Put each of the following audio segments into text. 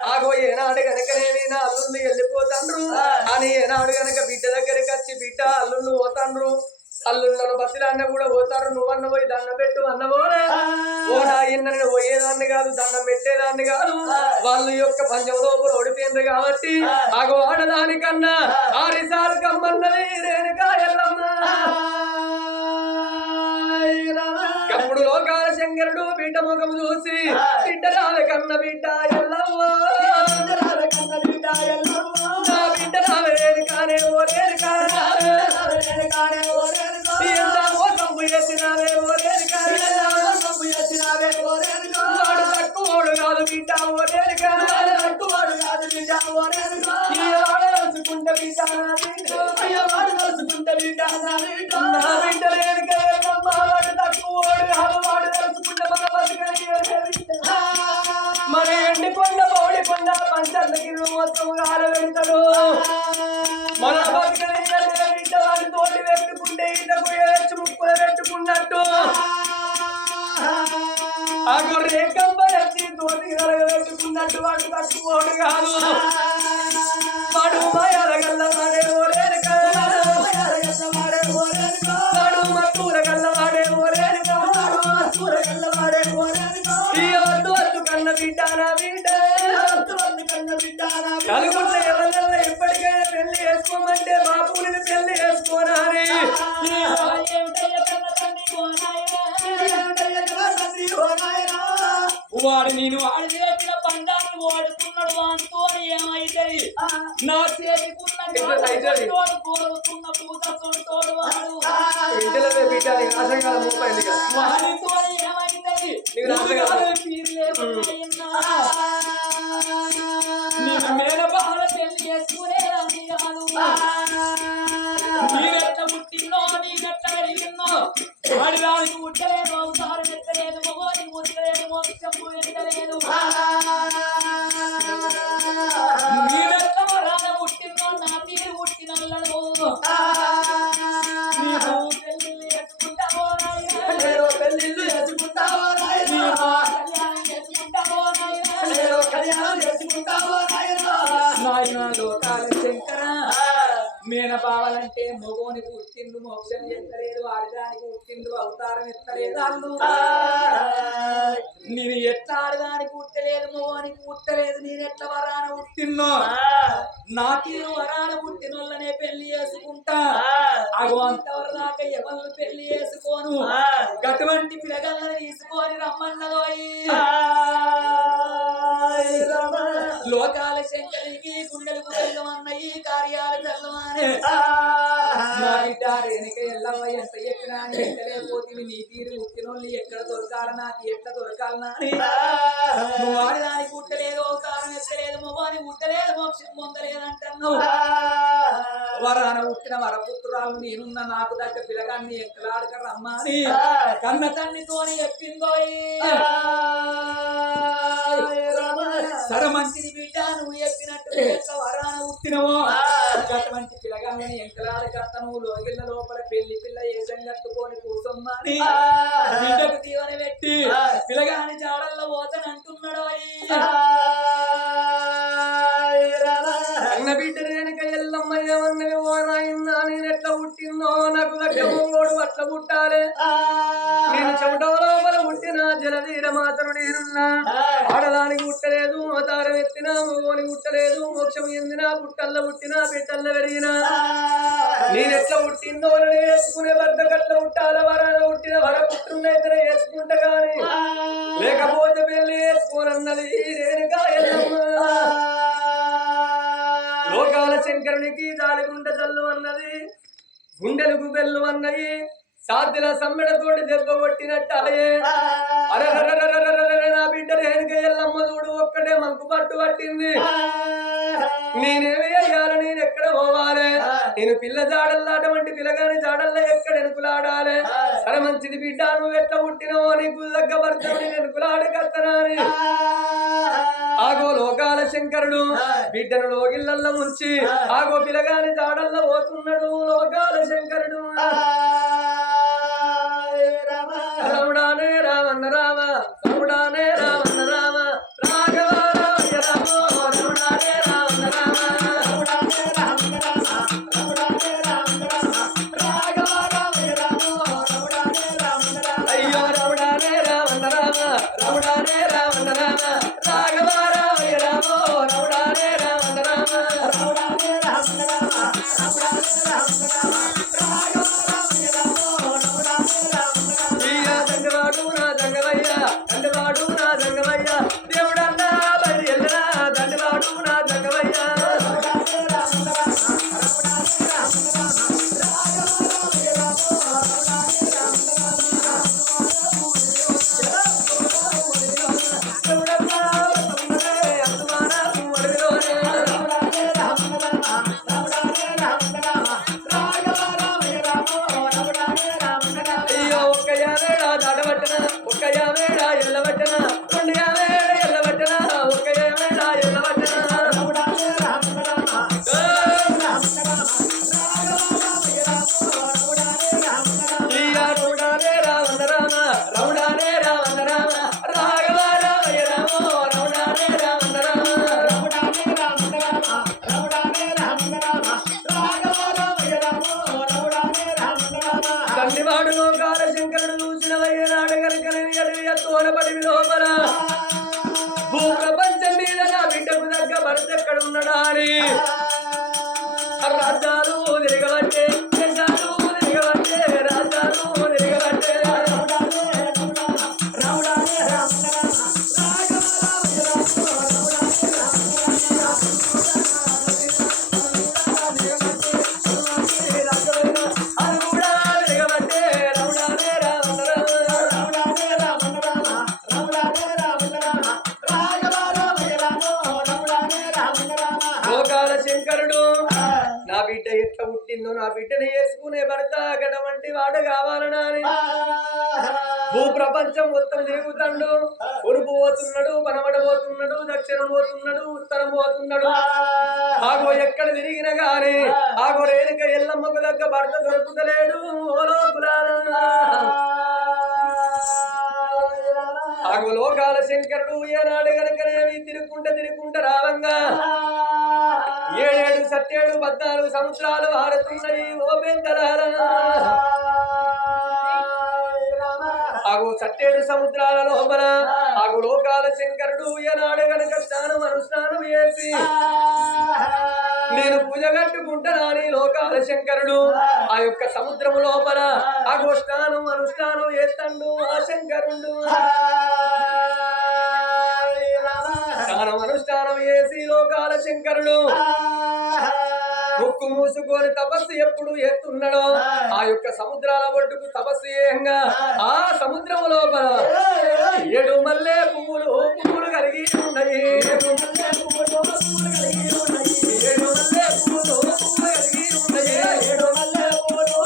ఆగో ఏనాడు గనకనేమి నా అల్లుళ్ళు వెళ్ళిపోతాండ్రు అని ఏనాడు గనక బిడ్డ దగ్గరికి వచ్చి బిడ్డ అల్లుళ్ళు పోతాండ్రు అల్లుళ్ళను బతిలాన్న కూడా పోతారు నువ్వన్న పోయి దండం పెట్టు అన్నవోనే ఓనా ఇన్నని పోయేదాన్ని కాదు దండం పెట్టేదాన్ని కాదు వాళ్ళు యొక్క పంచం లోపల ఓడిపోయింది కాబట్టి ఆగో ఆడదానికన్నా ఆరిసాలు కమ్మన్నది రేణుకా ఎల్లమ్మ అప్పుడు లోకాల శంకరుడు బిడ్డ ముఖం చూసి బిడ్డ రాల కన్న బిడ్డ ఎల్లమ్మ నా బిడ్డ రాల రేణుకానే ఓ రేణుకా వాడు తక్కువడు కాదు బిడ్డ ఓరేరుకుంటే బిడ్డ నా బిడ్డ రేణుకమ్మ వాడు తక్కువడు కాదు వాడు తెలుసుకుంటే మన మరి ఎండికొండ ఓడికొండ పంచర్లకి మొత్తం కాల పెడతాడు మన బతుకని బిడ్డ వాడి తోటి పెట్టుకుంటే ఇంటకు ఏడ్చి ముక్కులు పెట్టుకున్నట్టు ఆ గొర్రె కంపలచ్చి తోటి పెట్టుకున్నట్టు వాడు తక్కువడు కాదు వాడు మాయాల గల్ల వాడే ఓరేనుక వాడు మత్తూర గల్ల వాడే ఓరేనుక ఈ వద్దు వద్దు కన్న బిడ్డ నా బిడ్డ కలుగున్న ఎవరల్ల ఎప్పటికైనా పెళ్లి చేసుకోమంటే బాపుని పెళ్లి చేసుకోనాని వాడు నేను వాడు చేసిన పండాన్ని వాడుకున్నాడు వాడుతో ఏమైతుంది నా చేతికున్న పూత తోడు వాడితో ఏమైతుంది నేను మేనబాల పెళ్లి చేసుకునేదాన్ని కాదు నీరెట్ట పుట్టిన్నో నీకెట్ట పెరిగిన్నో వాడి దానికి పుట్టలేదు అవసరం ఎత్తలేదు మొగోనికి పుట్టలేదు మోక్షము ఎత్తలేదు నీరెట్ట వరాన పుట్టిన్నో నా తీరు పుట్టినల్లడు నీకు పెళ్లిళ్ళు చేసుకుంటావో పెళ్లిళ్ళు చేసుకుంటావో మేన బావాలంటే మొగోనికి పుట్టిండు మోక్షం ఎత్తలేదు ఆడదానికి పుట్టిండు అవతారం ఎత్తలేదు అల్లు నేను ఎట్లా ఆడదానికి పుట్టలేదు మొగోనికి పుట్టలేదు నేను ఎట్లా వరాన పుట్టిన్నో నాకే వరాన పుట్టినోళ్ళనే పెళ్లి చేసుకుంటా అగో అంతవరకు దాకా ఎవరు పెళ్లి చేసుకోను అటువంటి పిల్లగాళ్ళని తీసుకొని రమ్మన్నదోయి లోకాల శంకరికి గుండెలకు వెళ్ళమన్నయి కార్యాలు వెళ్ళమని నా బిడ్డ రేణుక ఎల్లమ్మ ఎంత ఎక్కినా ఎక్కలేకపోతే నీ తీరు ఉక్కినోళ్ళు ఎక్కడ దొరకాలి నాకు ఎట్లా దొరకాలనా నువ్వు ఆడదానికి పుట్టలేదు కారం ఎత్తలేదు మొగాని పుట్టలేదు మోక్షం పొందలేదంటున్నావు వరాన పుట్టిన వరపుత్రాలు నేనున్న నాకు దగ్గర పిల్లగాన్ని ఎక్కలాడక రమ్మని కన్న తన్నితోని చెప్పిందో సరమంచిని బిడ్డ నువ్వు చెప్పినట్టు ఎట్లా వరాన పుట్టినవో అటువంటి పిల్లగాన్ని ఎంకలాడకత్త నువ్వు లోగిళ్ళ లోపల పెళ్లి పిల్ల ఏసం కట్టుకొని కూసమ్మని బిడ్డకు తీవన పెట్టి పిల్లగాని జాడల్లో పోతనంటున్నాడు అన్న బిడ్డ రేణుక ఎల్లమ్మ ఏమన్నది ఓ నాయన్నా నేనెట్లా పుట్టిందో నాకు దగ్గర మొంగోడు అట్లా పుట్టాలి నేను చెమట లోపల పుట్టిన జలవీర మాతను నేనున్నా ఆడదానికి పుట్టలేదు అవతారం ఎత్తినా మగోనికి పుట్టలేదు మోక్షం ఎందినా పుట్టల్ల పుట్టినా బిడ్డల్ల పెరిగినా నేనెట్లా పుట్టిందో వేసుకునే భర్త కట్ల పుట్టాల వరాన పుట్టిన వరపుత్రున్నైతే వేసుకుంటా గాని లేకపోతే పెళ్లి వేసుకోనన్నది రేణుకా ఎల్లమ్మ లోకాల శంకరునికి దాడిగుంట జల్లు అన్నది గుండెలకు బెల్లు అన్నది సాధ్యుల సమ్మెడతోటి దెబ్బ కొట్టినట్టాయే నా బిడ్డ రేణుక ఎల్లమ్మ చూడు ఒక్కటే మనకు పట్టు పట్టింది నేనేమి అయ్యాలి నేను ఎక్కడ పోవాలి నేను పిల్ల జాడల్లా అటువంటి పిల్లగాని జాడల్లా ఎక్కడ ఎనుకులాడాలి సరే మంచిది బిడ్డ నువ్వు ఎట్లా పుట్టినవో నీకు దగ్గ పడతావు నేను ఎనుకులాడకత్తనాని ఆగో లోకాల శంకరుడు బిడ్డను లోగిళ్ళల్లో ముంచి ఆగో పిల్లగాని జాడల్లో పోతున్నాడు లోకాల శంకరుడు రమణానే రావన్న రామ రమణానే రావన్న రామ రాఘవ రామ రామ బిడ్డ ఎట్లా పుట్టిందో నా బిడ్డను వేసుకునే భర్త గడవంటి వాడు కావాలనా అని భూప్రపంచం మొత్తం తిరుగుతాడు. ఉరుపు పోతున్నాడు, పనబడబోతున్నాడు, దక్షిణం పోతున్నాడు, ఉత్తరం పోతున్నాడు. ఆగో ఎక్కడ తిరిగిన గాని ఆగో రేణుక ఎల్లమ్మకు దగ్గర భర్త దొరుకుతలేడు. ఆగో లోకాల శంకరుడు ఏనాడు గనకనేవి తిరుగుకుంటా రావంగా 7 7 14 సంవత్సరాలు ఆడుతున్నాయి. ఓ పెద్దలారా ఆగు 7 సముద్రాల లోపల ఆగు లోకాల శంకరుడు ఏనాడు గనక స్నానం అనుష్ఠానం చేసి నేను పూజ కట్టుకుంటానని లోకాల శంకరుడు ఆ యొక్క సముద్రము లోపల ఆగో స్నానం అనుష్ఠానం చేస్తాడు. ఆ శంకరుడు స్నానం అనుష్ఠానం చేసి లోకాల శంకరుడు ముక్కు మూసుకొని తపస్సు ఎప్పుడు ఎత్తున్నాడో ఆ యొక్క సముద్రాల ఒడ్డుకు తపస్సు చేయంగా ఆ సముద్రం లోపల 7 మల్లె పువ్వులు కలిగి ఉన్నాయి. 7 మల్లె పువ్వులు కలిగి ఉన్నాయి. 7 మల్లె పువ్వులు కలిగి ఉన్నాయి. 7 మల్లె పువ్వులు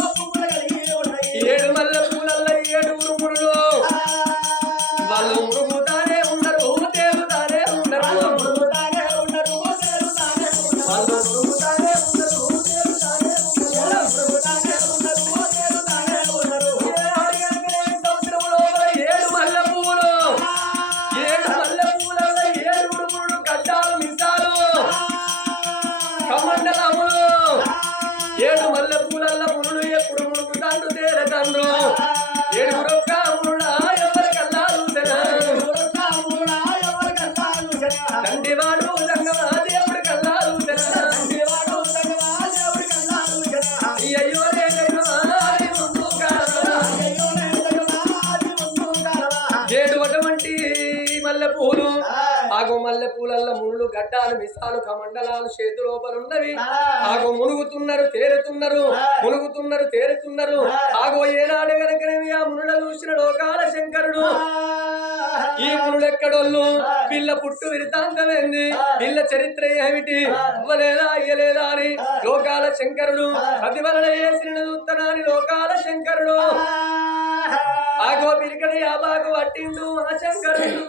కలిగి ఉన్నాయి. 7 మల్లె పువ్వులలో 7 మురుగులు వాళ్ళు మురుగుతానే ఉండరు, తేలుతానే ఉండరు. మురుగుతానే ఉండరు, తేలుతానే ఉండరు. వాళ్ళు మురుగుతానే ఉండరు, తేలుతానే ఉండరు. మురుగుతానే ఉండరు, తేలుతానే ఉండరు. సముద్రంలో 7 మల్లె పువ్వులు 7 మల్లె పువ్వులలో 7 మురుగులు గడ్డాలు మిసాలు కమండలములు 7 మల్లె పువ్వులలో మునులు ఎప్పుడు మురుగుతాండు తేలతండ్రు. 7 దండివాడు సంగమా దేవుడు కల్లాలు అయ్యో ఏడు అటువంటి మల్లె పూలు ఆగో మల్లె పూలల్లో మునులు గడ్డాలు మిసాలు కమండలాలు చేతు లోపల ఉన్నవి. ఆగో మునుగుతున్నారు తేరుతున్నారు, మునుగుతున్నారు తేరుతున్నారు. ఆగో ఏనాడు గనకనేవి ఆ మునుల చూసిన లోకాల శంకరుడు ఈ మునులెక్కడోళ్ళు పిల్ల పుట్టు విరితాంతమైంది, పిల్ల చరిత్ర ఏమిటి అవ్వలేదా అయ్యలేదా అని లోకాల శంకరుడు ప్రతిఫలన చేసిన చూత్తనాని లోకాల శంకరుడు ఆగో పిరికడ యాబాకు పట్టిండు ఆ శంకరుడు.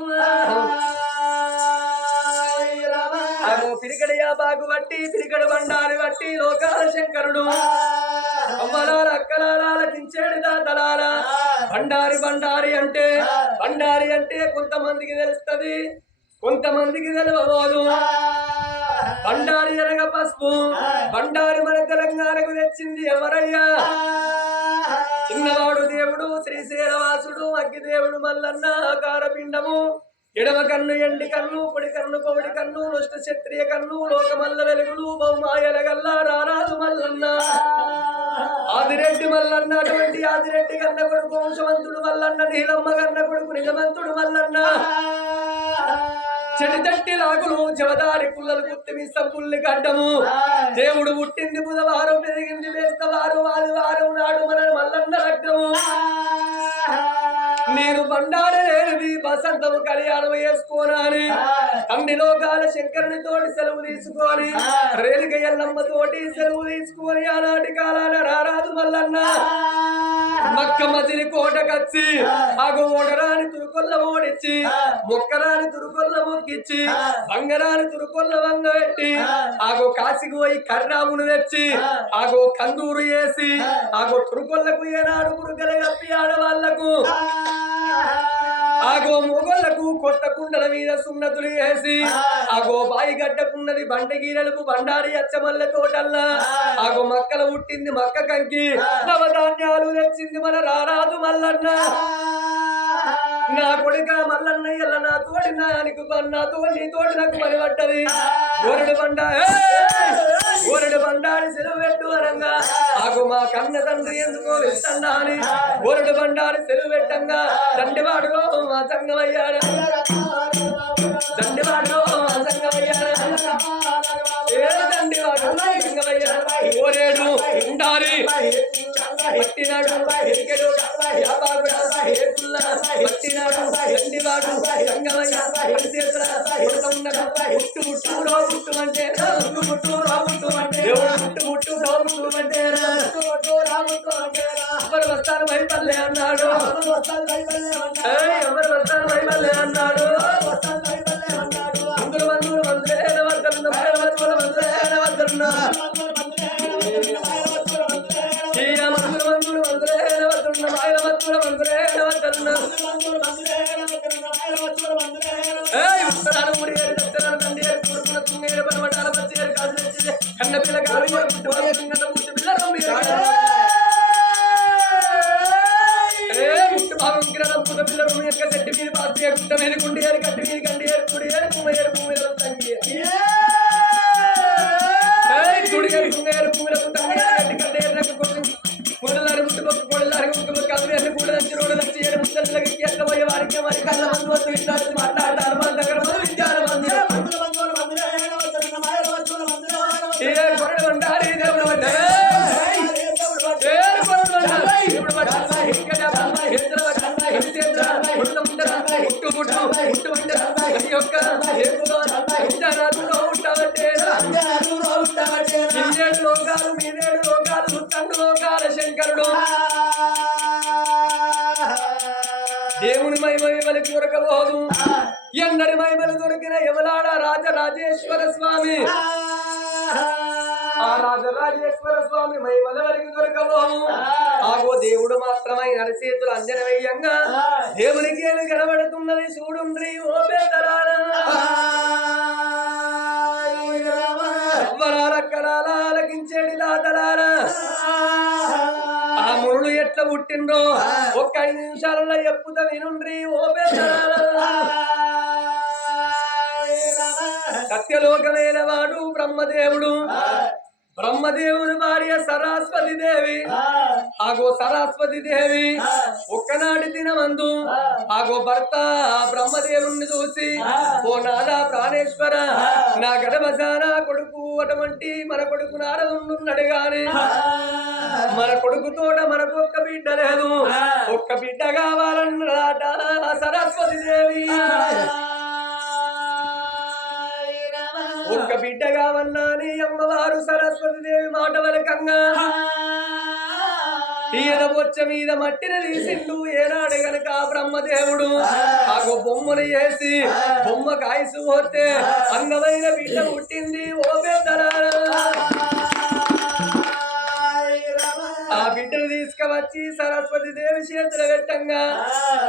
ఆగో పిరికడ యాబాకు పట్టి పిరికడు బండారి పట్టి లోకాల శంకరుడు అమ్మలాల అక్కలాలకించేడు దాతలాల బండారి అంటే కొంతమందికి తెలుస్తుంది, కొంతమందికి తెలియబోదు. బండారి అనగా పసుపు. బండారి మన తెలంగాణకు తెచ్చింది ఎవరయ్యా? చిన్నవాడు దేవుడు శ్రీశైలవాసుడు అగ్గిదేవుడు మల్లన్న ఆకారపిండము. ఎడమ కన్ను ఎండి కన్ను, పొడి కన్ను పౌడి కన్ను, నష్ట క్షత్రియ కన్ను, లోకమల్ల వెలుగులు బహుమాయల గల్లా రారాజు మల్లన్న. ఆదిరెడ్డి మల్లన్న అటువంటి ఆదిరెడ్డి కన్న కొడుకు వంశవంతుడు మల్లన్న. నీలమ్మ కన్న కొడుకు నిజమంతుడు మల్లన్న. చెడితట్టి లాగులు జవదారి పుల్లలు గుర్తిమి సబ్బుల్ని గడ్డము. దేవుడు పుట్టింది బుధవారం, పెరిగింది వేస్తవారు, ఆదివారం నాడు మన మల్లన్న లగ్నము. నేను బండారి లేనిది వసంతము కళ్యాణం చేసుకోనాని తండ్రి లోకాల శంకరుని తోటి సెలవు తీసుకొని రేణుక ఎల్లమ్మ తోటి సెలవు తీసుకొని ఆనాటి కాలాల రారాజు మల్లన్న మక్క మజిలి కోటకచ్చి ఆగో ఓడరాని తురుకొల్ల ఓడిచ్చి మొక్కరాని తురుకొల్ల మొక్కిచ్చి బంగరాని తురుకొల్ల వంగ పెట్టి ఆగో కాశీకి పోయి కర్రామును తెచ్చి ఆగో కందూరు వేసి ఆగో తురుకొల్లకు ఏనాడు పురుగల కప్పి ఆడవాళ్లకు ఆగో మొగోళ్లకు కొత్త కుండల మీద సున్నతులు వేసి ఆగో బాయి గడ్డకున్నది బంట గీరలకు బండారి అచ్చమల్ల తోటల్లా ఆగో మక్కల పుట్టింది మక్క కంకి నవధాన్యాలు తెచ్చింది మన రారాజు మల్లన్న. నా కొడుక మల్లన్న ఎల్ల నా తోడి నానికి నాతో నీ తోటి నాకు పని పట్టది. ఓరడు బండారి సెలవు పెట్టు అనంగా ఆగు మా కన్న తండ్రి ఎందుకో వెళ్తాడా అని ఓరడు బండారి సెలవు పెట్టంగా దండివాడులో మా సంగమయ్యాడు, దండివాడులో మా సంగమయ్యాడు, దండివాడు సంగమయ్యాడు. ఓరేడు ఉండాలి పట్టినాడు ఎరికెడు పట్టినాడు దండివాడు సంగమయ్య పుట్టు పుట్టు పుట్టు అంటే పుట్టు పుట్టు పుట్టు అంటే పుట్టు పుట్టు మరి కళ్ళ మంది వస్తూ ఇట్లా మాట్లాడతారు మన దగ్గర మన విద్యాల మంది కొరడు అంటారు దేవుడు లోకాలు మీదేడు లోకాలు తండ్రి లోకాల శంకరుడు దేవుని మహిమలకి దొరకబోదు ఎందరి మహిమలు దొరికిన యమలాడ రాజరాజేశ్వర స్వామి ఆ రాజరాజేశ్వర స్వామి మహిమల వరకు దొరకబోదు ఆగో దేవుడు మాత్రమై నరసేతులు అంజన వేయంగా దేవునికి ఏమి కనబడుతున్నది చూడుండ్రి ఓ పెద్దలారా ఆలకించేడి లాటలారా ఆ మునులు ఎట్లా పుట్టిండ్రో ఒక్క 5 నిమిషాలలో చెప్పుతా వినుండ్రి ఓ పెద్దలారా సత్యలోకమైన వాడు బ్రహ్మదేవుడు బ్రహ్మదేవుని భార్య సరస్వతి దేవి ఆగో సరస్వతి దేవి ఒక్కనాటి దినమందు ఆగో భర్త బ్రహ్మదేవుణ్ణి చూసి ఓ నాదా ప్రాణేశ్వర నా గడబజానా కొడుకు అటువంటి మన కొడుకు నారదున్నాడు గాని మన కొడుకుతోట మనకు ఒక్క బిడ్డ లేదు ఒక్క బిడ్డ కావాలన్నాట సరస్వతి దేవి ఒక్క బిడ్డ కావన్నాని అమ్మవారు సరస్వతి దేవి మాట వలకంగా ఈయన బొచ్చ మీద మట్టిని తీసిండు ఏనాడు గనక బ్రహ్మదేవుడు ఆగో బొమ్మను వేసి బొమ్మ కాయసు పోతే అందమైన బిడ్డ పుట్టింది ఓ పెద్దలారా ఆ బిడ్డను తీసుకువచ్చి సరస్వతి దేవి చేతులు పెట్టంగా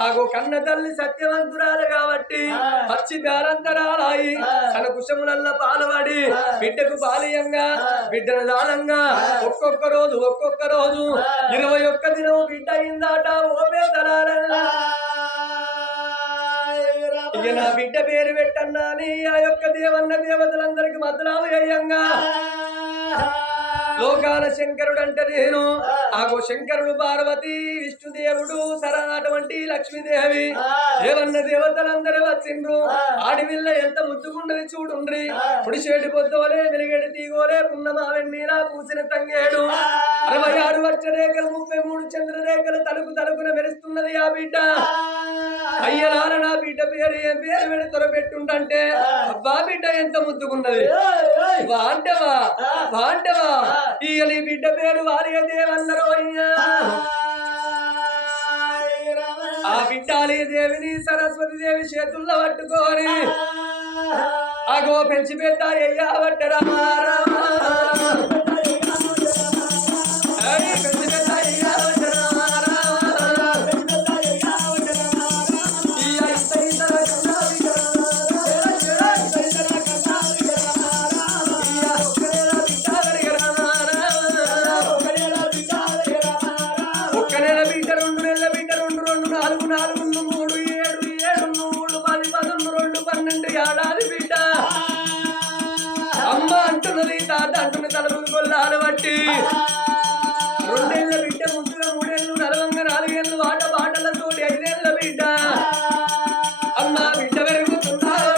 ఆగో కన్న తల్లి సత్యవంతురాలు కాబట్టి పచ్చి బేరంతరాలాయి తన కుశములల్ల పాలవాడి బిడ్డకు పాలియంగా బిడ్డను దానంగా ఒక్కొక్క రోజు 21 దినం బిడ్డ అయిందాట ఓ పెద్దలారా ఇక నా బిడ్డ పేరు పెట్టన్నా అని ఆ యొక్క దేవన్న దేవతలందరికి మద్దలాలు అయ్యంగా లోకాల శంకరుడు అంటే నేను ఆగో శంకరుడు పార్వతి విష్ణుదేవుడు అటువంటి లక్ష్మీదేవి దేవన్న దేవతలందరూ వచ్చిండ్రు ఆడివిల్ల ఎంత ముద్దుగుండని చూడుండ్రి పుడిచేటి పొద్దులే వెలిగేటి తీగోలే పున్నమా వెన్నీలా పూసిన తంగేడు 66 వజ్రరేఖలు 33 చంద్రరేఖలు తలుపున మెరుస్తున్నది ఆ బిడ్డ అయ్యలార నా బిడ్డ పేరు ఏం పేరు పెడతారో పెట్టుంటే అబ్బా బిడ్డ ఎంత ముద్దుకున్నది వాంటవా ఇక నీ బిడ్డ పేరు వారియ దేవన్నరో ఆ బిడ్డాలి దేవిని సరస్వతి దేవి చేతుల్లో పట్టుకొని అగో పెంచి పెద్ద అయ్యా పట్టరా పెంచి పెద్ద అయ్యా ఏడాది బిడ్డ అమ్మ అంటున్నది తాత అంటున్న తలపులు కొల్లాలు బట్టి 2 ఏళ్ల బిడ్డ ముందుగా 3 ఏళ్ళు 4 ఏళ్ళు బాటలతో 5 ఏళ్ల బిడ్డ అమ్మ బిడ్డ పెరుగుతున్నారు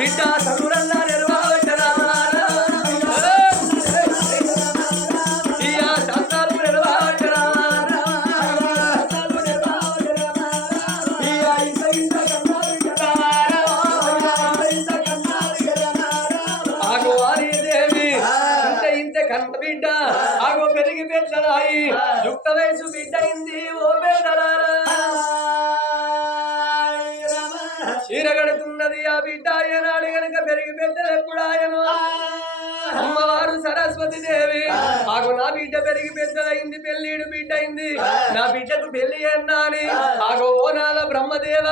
బిడ్డ చదువురన్నా నెరవాబట్టరా బిడ్డ ఆగో పెరిగి పెద్దలాయి యుక్త వయసు బిడ్డ అయింది ఓ పెద్దలారా చీరగడుతున్నది ఆ బిడ్డ ఏనాడు గనక పెరిగి పెద్దలు ఎప్పుడు ఆయనో అమ్మవారు సరస్వతి దేవి ఆగో నా బిడ్డ పెరిగి పెద్దలైంది పెళ్ళిడు బిడ్డ అయింది నా బిడ్డకు పెళ్లి అన్నాని ఆగో ఓనాల బ్రహ్మదేవ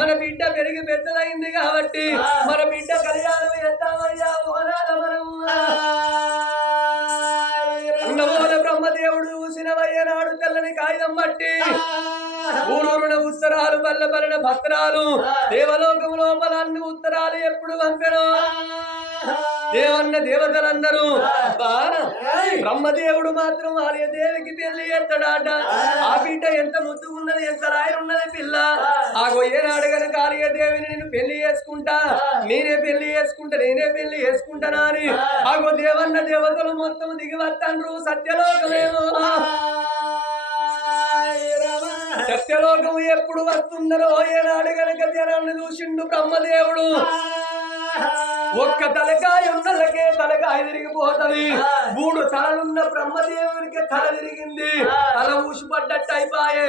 మన బిడ్డ పెరిగి పెద్దలైంది కాబట్టి మన బిడ్డ కళ్యాణం ఎత్తామయ్యా ఓనాల మనము బ్రహ్మదేవుడు చూసినవయ్యనాడు తెల్లని కాగితం బట్టి ఊరూరున ఉత్తరాలు పల్లె పల్లెన పత్రాలు దేవలోకం లోపల అన్ని ఉత్తరాలు ఎప్పుడు పంపెను దేవన్న దేవతలందరూ బ్రహ్మదేవుడు మాత్రం ఆలయ దేవికి పెళ్లి ఎత్తడాట. ఆ బిడ్డ ఎంత ముద్దుగున్నది, ఎంత రాయనున్నది పిల్ల. ఆగో ఏనాడు గనక ఆలయ దేవిని నేను పెళ్లి చేసుకుంటా, నేనే పెళ్లి చేసుకుంటానా అని ఆగో దేవన్న దేవతలు మొత్తం దిగి వస్తాండ్రు. సత్యలోకమేమో సత్యలోకం ఎప్పుడు వస్తుందరో ఏనాడు గనక జనాన్ని చూసిండు బ్రహ్మదేవుడు. ఒక్క తలకాయ ఉన్నలకే తలకాయ తిరిగిపోతది. 3 తలలున్న బ్రహ్మదేవునికి తల తిరిగింది, తల ఊసిపడ్డట్టు అయిపోయే.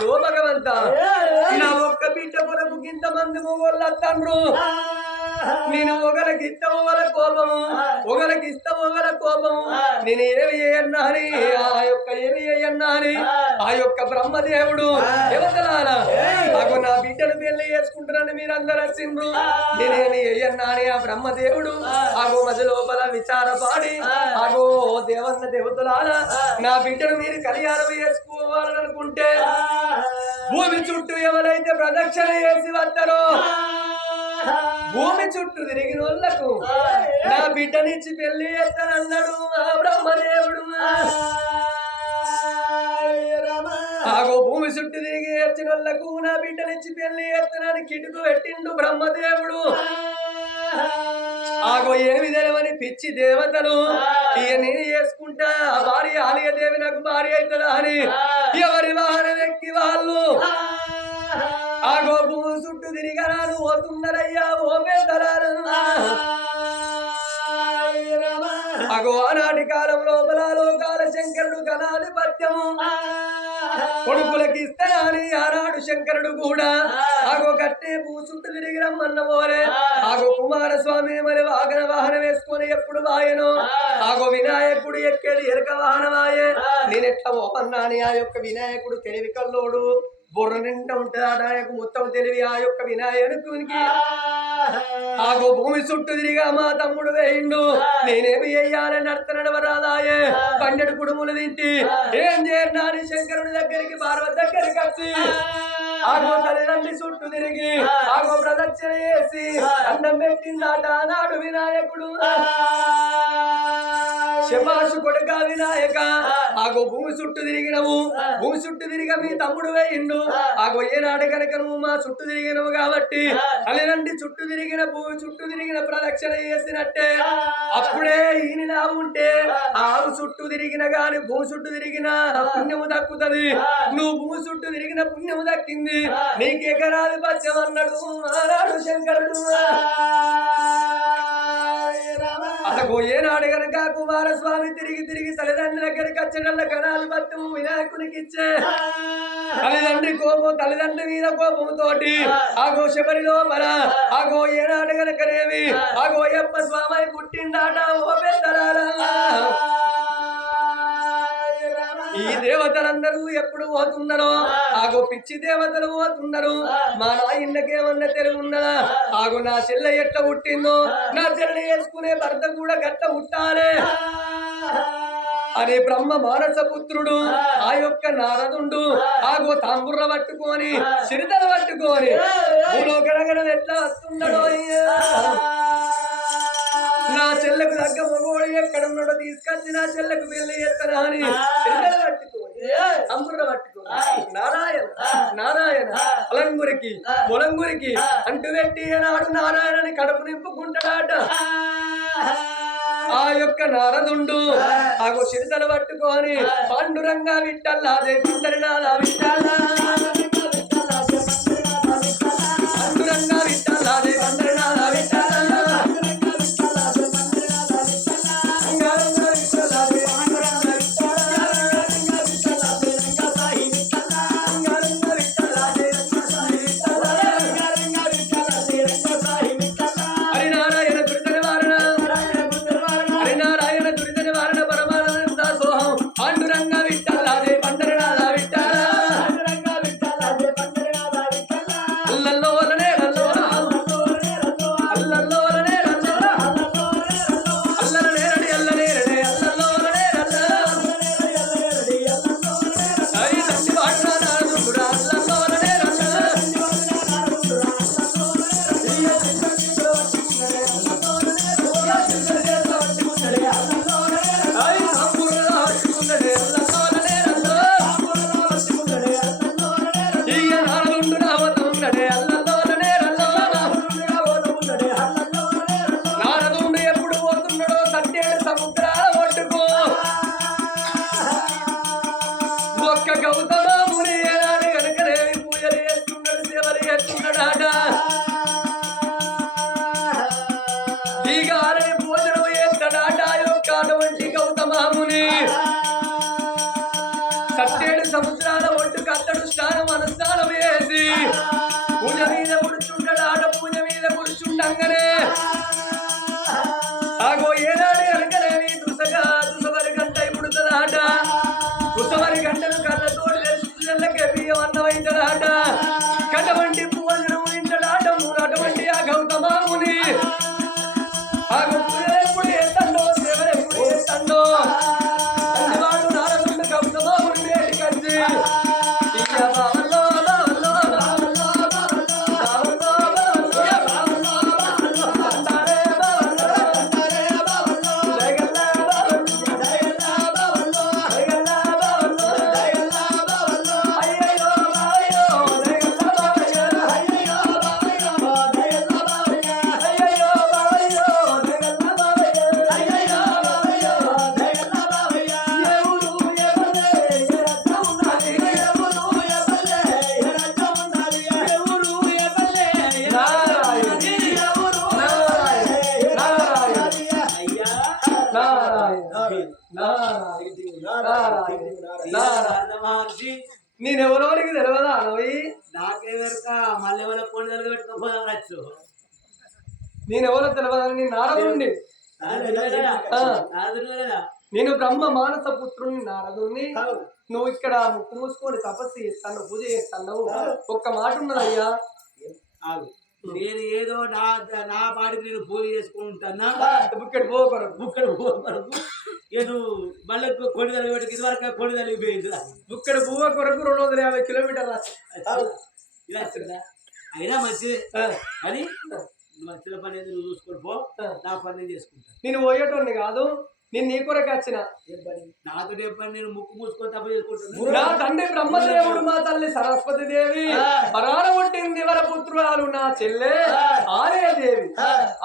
యో భగవంతా, ఇలా ఒక్క బిడ్డ కొరకు ఇంతమంది మొగోళ్ళు వస్తాండ్రు. నేను ఒకరికిస్తాము ఒకల కోపము, ఒకరికిస్తాము ఒకల కోపము. నేను ఏమి చేయన్నా అని ఏమి చేయన్నా అని ఆ యొక్క బ్రహ్మదేవుడు దేవతలారా నాకు నా బిడ్డను పెళ్లి చేసుకుంటున్నాను మీరందరూ వచ్చిండ్రు. నేనేమి చేయన్నా అని ఆ బ్రహ్మదేవుడు ఆగో మధ్య లోపల విచారపాడి ఆగో దేవన్న దేవతలారా నా బిడ్డను మీరు కళ్యాణం చేసుకోవాలని అనుకుంటే భూమి చుట్టూ ఎవరైతే ప్రదక్షిణ చేసి వస్తారో భూమి చుట్టూ తిరిగిన వాళ్ళకు నా బిడ్డనిచ్చి పెళ్లి చేస్తానన్నాడు ఆ బ్రహ్మదేవుడు. ఆగో భూమి చుట్టూ తిరిగి వచ్చిన వాళ్ళకు నా బిడ్డనిచ్చి పెళ్లి చేస్తానని కిటుకు పెట్టిండు బ్రహ్మదేవుడు. ఆగో ఏమి తెలవని పిచ్చి దేవతలు ఇక నేను చేసుకుంటా భార్య ఆలయ దేవి నాకు భార్య అవుతుందా అని ఎవరి వాహనం ఎక్కి వాళ్ళు ఆగో భూమి చుట్టూ తిరిగరాను పోతున్నారయ్యా ఓ పెద్దలారు. అగో ఆనాటి కాలం లోపల లోకాల శంకరుడు గణాధిపత్యము కొడుకులకి ఇస్తానని ఆనాడు శంకరుడు కూడా ఆగో కట్టే భూ చుట్టూ తిరిగి రమ్మన్న పోరే. ఆగో కుమారస్వామి మరి వాహన వాహనం వేసుకొని ఎప్పుడు వాయను ఆగో వినాయకుడు ఎక్కేది ఎరక వాహనమాయే. నేనెట్లా పోవన్నా అని ఆ యొక్క వినాయకుడు తెలివి కల్లోడు బుర్ర నిండా ఉంటుంది మొత్తం తెలివి ఆ యొక్క వినాయకునికి. ఆగో భూమి చుట్టూ తిరిగా మా తమ్ముడు వేయిండు నేనేమి చెయ్యాలని నడతనడవరాదాయే. 12 కుడుములు తింటి ఏం చేయన్నాని శంకరుని దగ్గరికి పార్వతి దగ్గరికి వచ్చి ఆగో తల్లిదండ్రి చుట్టూ తిరిగి ఆగో ప్రదక్షిణ చేసి అన్నం పెట్టిందాట నాడు వినాయకుడు. శబాషు కొడుక వినాయక ఆగో భూమి చుట్టూ తిరిగినవు, భూమి చుట్టూ తిరిగా మీ తమ్ముడు వేయిండు. ఆగో ఏనాడు కనుక నువ్వు మా చుట్టూ తిరిగినవు కాబట్టి తల్లిదండ్రి చుట్టూ తిరిగిన భూమి చుట్టూ తిరిగిన ప్రదక్షిణ చేసినట్టే. అప్పుడే ఈయన నా ఉంటే ఆవు చుట్టూ తిరిగిన గాని భూమి చుట్టూ తిరిగిన పుణ్యము దక్కుతుంది. నువ్వు భూమి చుట్టూ తిరిగిన పుణ్యము దక్కింది నీకెకరాధిపత్యం అన్నాడు ఆనాడు శంకరుడు. అసలు ఏనాడు గనక కుమారస్వామి తిరిగి తిరిగి తల్లిదండ్రుల దగ్గరికి వచ్చేటల్ల గణాధిపత్యం వినాయకునికి ఇచ్చే తల్లిదండ్రి కోపం తల్లిదండ్రి మీద కోపంతోటి ఆగో శబరి లోపల ఆగో ఏనాడు గనకనేవి ఆగో అయ్యప్ప స్వామి పుట్టిండాట ఓ పెద్దలారా. ఈ దేవతలందరూ ఎప్పుడు పోతున్నారో ఆగో పిచ్చి దేవతలు పోతున్నారు. మా నాయనకేమన్నా తెలివి ఉన్నదా ఆగో నా చెల్లె ఎట్లా పుట్టిందో నా చెల్లె వేసుకునే భర్త కూడా గట్ట పుట్టాలే అని బ్రహ్మ మానస పుత్రుడు ఆ యొక్క నారదుండు ఆగో తాంబుర్ర పట్టుకొని సిరితలు పట్టుకొని భూలోకనగడం ఎట్లా వస్తున్నాడో నా చెల్లకు దగ్గర మగోడు ఎక్కడున్నాడో తీసుకొచ్చి నా చెల్లకు పెళ్లి చేస్తానా అని సిరితలు పట్టుకొని తాంబుర్ర పట్టుకొని నారాయణ నారాయణ పొలంగురికి అంటు పెట్టి నాడు నారాయణని కడుపు నింపుకుంటాడాట. ఆ యొక్క నారదుండు ఆగో సిరితలు పట్టుకొని పాండురంగా విట్టల్లా దేవిందరినాలా విట్టాలా పాండురంగా విట్టల్లా దేవందరినాలా విట్టాలా నేనెవరోనికి తెలియదా అనవి నాకే వెనుక మళ్ళీ ఎవరో కొన్ని నెలలు పెట్టుకోవచ్చు నేనెవరో తెలియదని నీ నారదుండి నేను బ్రహ్మ మానస పుత్రుని నారదుని నువ్వు ఇక్కడ ముక్కు మూసుకొని తపస్సు చేస్తాను పూజ చేస్తాను ఒక్క మాట ఉన్నదయ్యా నేను ఏదో నా పాటికి నేను పూజ చేసుకుంటానా బుక్కడి పోకరు ఏదో మళ్ళీ కొడిదలి పెట్టి ఇదివరకు కొడిదలి పోయింది బుక్కడి పువ్వ కొరకు 250 కిలోమీటర్ల ఇలా అయినా మంచిది అని మంచిల పని ఏదో నువ్వు చూసుకొని పో నా పని నేను చేసుకుంటా నేను పోయేటోని కాదు నేను నీ కొరకు వచ్చిన నాతో పని నేను ముక్కు మూసుకొని తప్ప చేసుకుంటున్నా నా తండ్రి బ్రహ్మదేవుడు మా తల్లి సరస్వతి దేవి పరాణ పుట్టింది వర పుత్రురాలు నా చెల్లె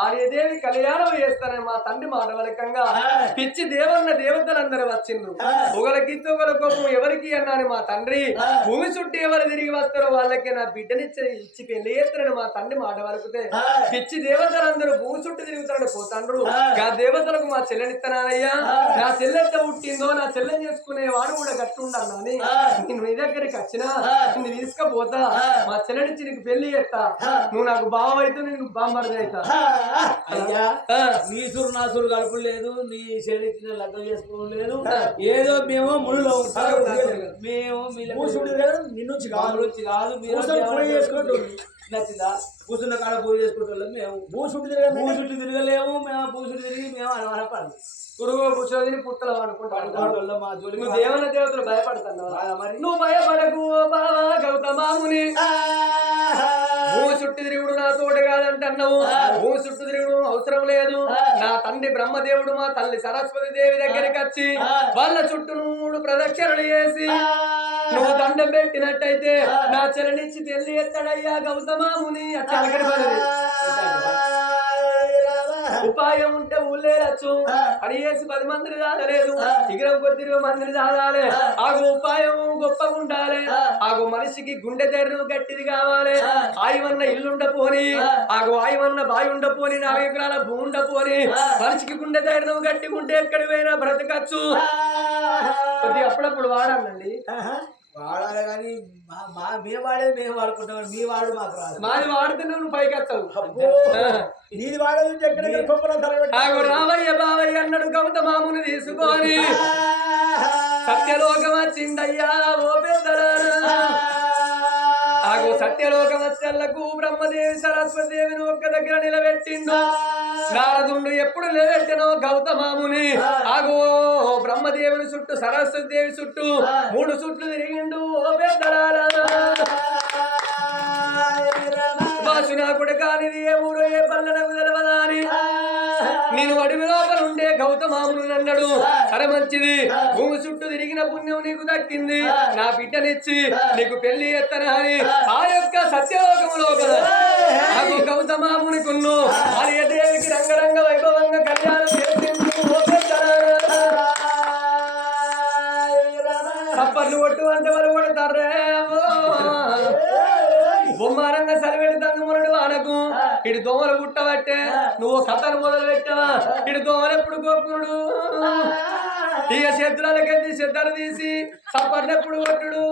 ఆర్యదేవి కళ్యాణం చేస్తానని మా తండ్రి మాట వలకంగా పిచ్చి దేవన్న దేవతలందరూ వచ్చిండ్రు ఒకరికి కోపం ఎవరికి అన్నాను మా తండ్రి భూమి చుట్టూ ఎవరు తిరిగి వస్తారో వాళ్ళకి నా బిడ్డనిచ్చి ఇచ్చి పెళ్లి చేస్తానని మా తండ్రి మాట వలకుతే పిచ్చి దేవతలందరూ భూమి చుట్టూ తిరుగుతాడు పోతాండ్రు ఆ దేవతలకు మా చెల్లెనిత్తనానయ్యా నా చెల్లెంత పుట్టిందో నా చెల్లెని చేసుకునే వాడు కూడా గట్టు ఉండాలని నేను నీ దగ్గరికి వచ్చినా నిన్ను తీసుకపోతా మా చెల్లెనిచ్చి నీకు పెళ్లి చేస్తా నువ్వు నాకు బావ అయితే నేను బామ్మర్ది అవుతా అయ్యా నీ సురు నా సురు కలుపు లేదు నీ చెల్లిచ్చిన లగ్నం చేసుకోవడం లేదు ఏదో మేము ముళ్ళలో ఉంటాం మేము నిన్ను కాదు మీరు నచ్చిందా కూర్చున్న కాడ పూజ చేసుకుంటాం మేము భూసుట్టు తిరగలేము మేము భూసుట్టు తిరిగి మేము అనపడదు పురుగు కూర్చొని పుట్టలు అనుకుంటాను మా జోలి నువ్వు దేవన దేవతలు భయపడతాను మరి నువ్వు భయపడకు బావా గౌతమాముని భూ చుట్టూ తిరుగుడు నా తోట కాదంటున్నావు భూ చుట్టూ తిరుగుడు అవసరం లేదు నా తండ్రి బ్రహ్మదేవుడు మా తల్లి సరస్వతి దేవి దగ్గరికి వచ్చి వాళ్ళ చుట్టూ 3 ప్రదక్షిణలు చేసి నువ్వు దండం పెట్టినట్టయితే నా చెల్లినిచ్చి పెళ్లి ఎత్తాడయ్యా గౌతమాముని అట్లా ఉపాయం ఉంటే ఊళ్ళేరచ్చు అని చేసి 10 మందిని చాలలేదు విగ్రహం కొద్ది 20 మందిని చాలాలి ఆగు ఉపాయం గొప్పగా ఉండాలి ఆగు మనిషికి గుండె ధైర్యం గట్టిది కావాలి ఆయువన్న ఇల్లుండపోని ఆగు ఆయువన్న బావి ఉండపోని 4 ఎకరాల భూమి ఉండపోని మనిషికి గుండె ధైర్యం గట్టిగా ఉంటే ఎక్కడికి పోయినా బ్రతకచ్చు కొద్దిగా అప్పుడప్పుడు వాడాలండి వాడాలి కానీ మేము వాడేది మేము వాడుకుంటాం మీ వాడు మాకు రాదు మాది వాడితే నువ్వు పైకి వస్తావు నీది వాడేది రామయ్య బావయ్య అన్నాడు గౌతమాముని తీసుకొని సత్యలోకం వచ్చిందయ్యా ఓ పెద్దరా ఆగో సత్యలోకం వచ్చేళ్లకు బ్రహ్మదేవి సరస్వతి దేవిని ఒక్క దగ్గర నిలబెట్టిండు నారదుండు ఎప్పుడు నిలబెట్టినో గౌతమాముని ఆగో బ్రహ్మదేవుని చుట్టూ సరస్వతి దేవి చుట్టూ 3 చుట్లు తిరిగిండు ఓ పెద్దరారా వాసునాకుడు కానిది ఏ ఊరో ఏ పల్లెనకు తెలవదా అని నేను అడవి లోపల ఉండే గౌతమాముని అన్నాడు సరే మంచిది భూమి చుట్టూ తిరిగిన పుణ్యం నీకు దక్కింది నా బిడ్డనిచ్చి నీకు పెళ్లి ఎత్తనా అని ఆ యొక్క సత్యలోకము లోపల నాకు గౌతమాముని కున్ను ఆర్యదేవికి రంగరంగ వైభవంగా కళ్యాణం చేసింది సప్పర్లు కొట్టు అంటే వాళ్ళు కొడతారే బొమ్మారంగా సరిపెట్టి తందుమునుడు వానకు ఇటు దోమలు పుట్టబట్టే నువ్వు కథను మొదలు పెట్టావా ఇటు దోమలు ఎప్పుడు కోపుకుడు ఇక శత్రులకెత్తి శ్రద్ధలు తీసి సప్పర్లు ఎప్పుడు కొట్టుడు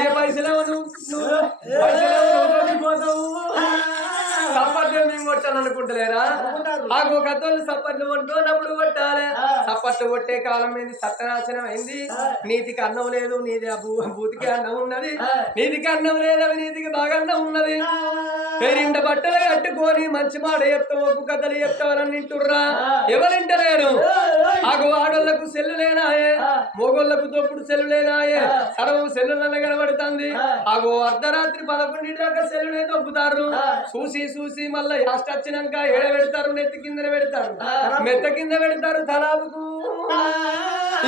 ఇక పైసలు పోతావు సప్పట్లు మేము కొట్టాను అనుకుంటలేరా ఆకు కథలు సప్పట్లు కొంటున్నప్పుడు కొట్టాలి సప్పట్లు కొట్టే కాలం ఏంది సత్యనాశనం అయింది నీతికి అన్నం లేదు నీది భూతికి అన్నం ఉన్నది నీతికి అన్నం లేదు నీతికి బాగా అన్నం ఉన్నది పేరింట బట్టలు కట్టుకొని మంచి మాట చెప్తావు ఒప్పు కథలు చెప్తావని వింటుర్రా ఎవరింటలేరు ఆగు ఆడోళ్లకు సెల్లులేనాయే మొగోళ్లకు తోపుడు సెల్లులేనాయే సర్వం సెల్లులనే కనబడుతుంది ఆగు అర్ధరాత్రి 11 దాకా సెల్లునే తొప్పుతారు చూసి మళ్ళా యాస్ట్ వచ్చినాక ఏడ పెడతారు నెత్తి కింద పెడతారు మెత్త కింద పెడతారు తలాపుకు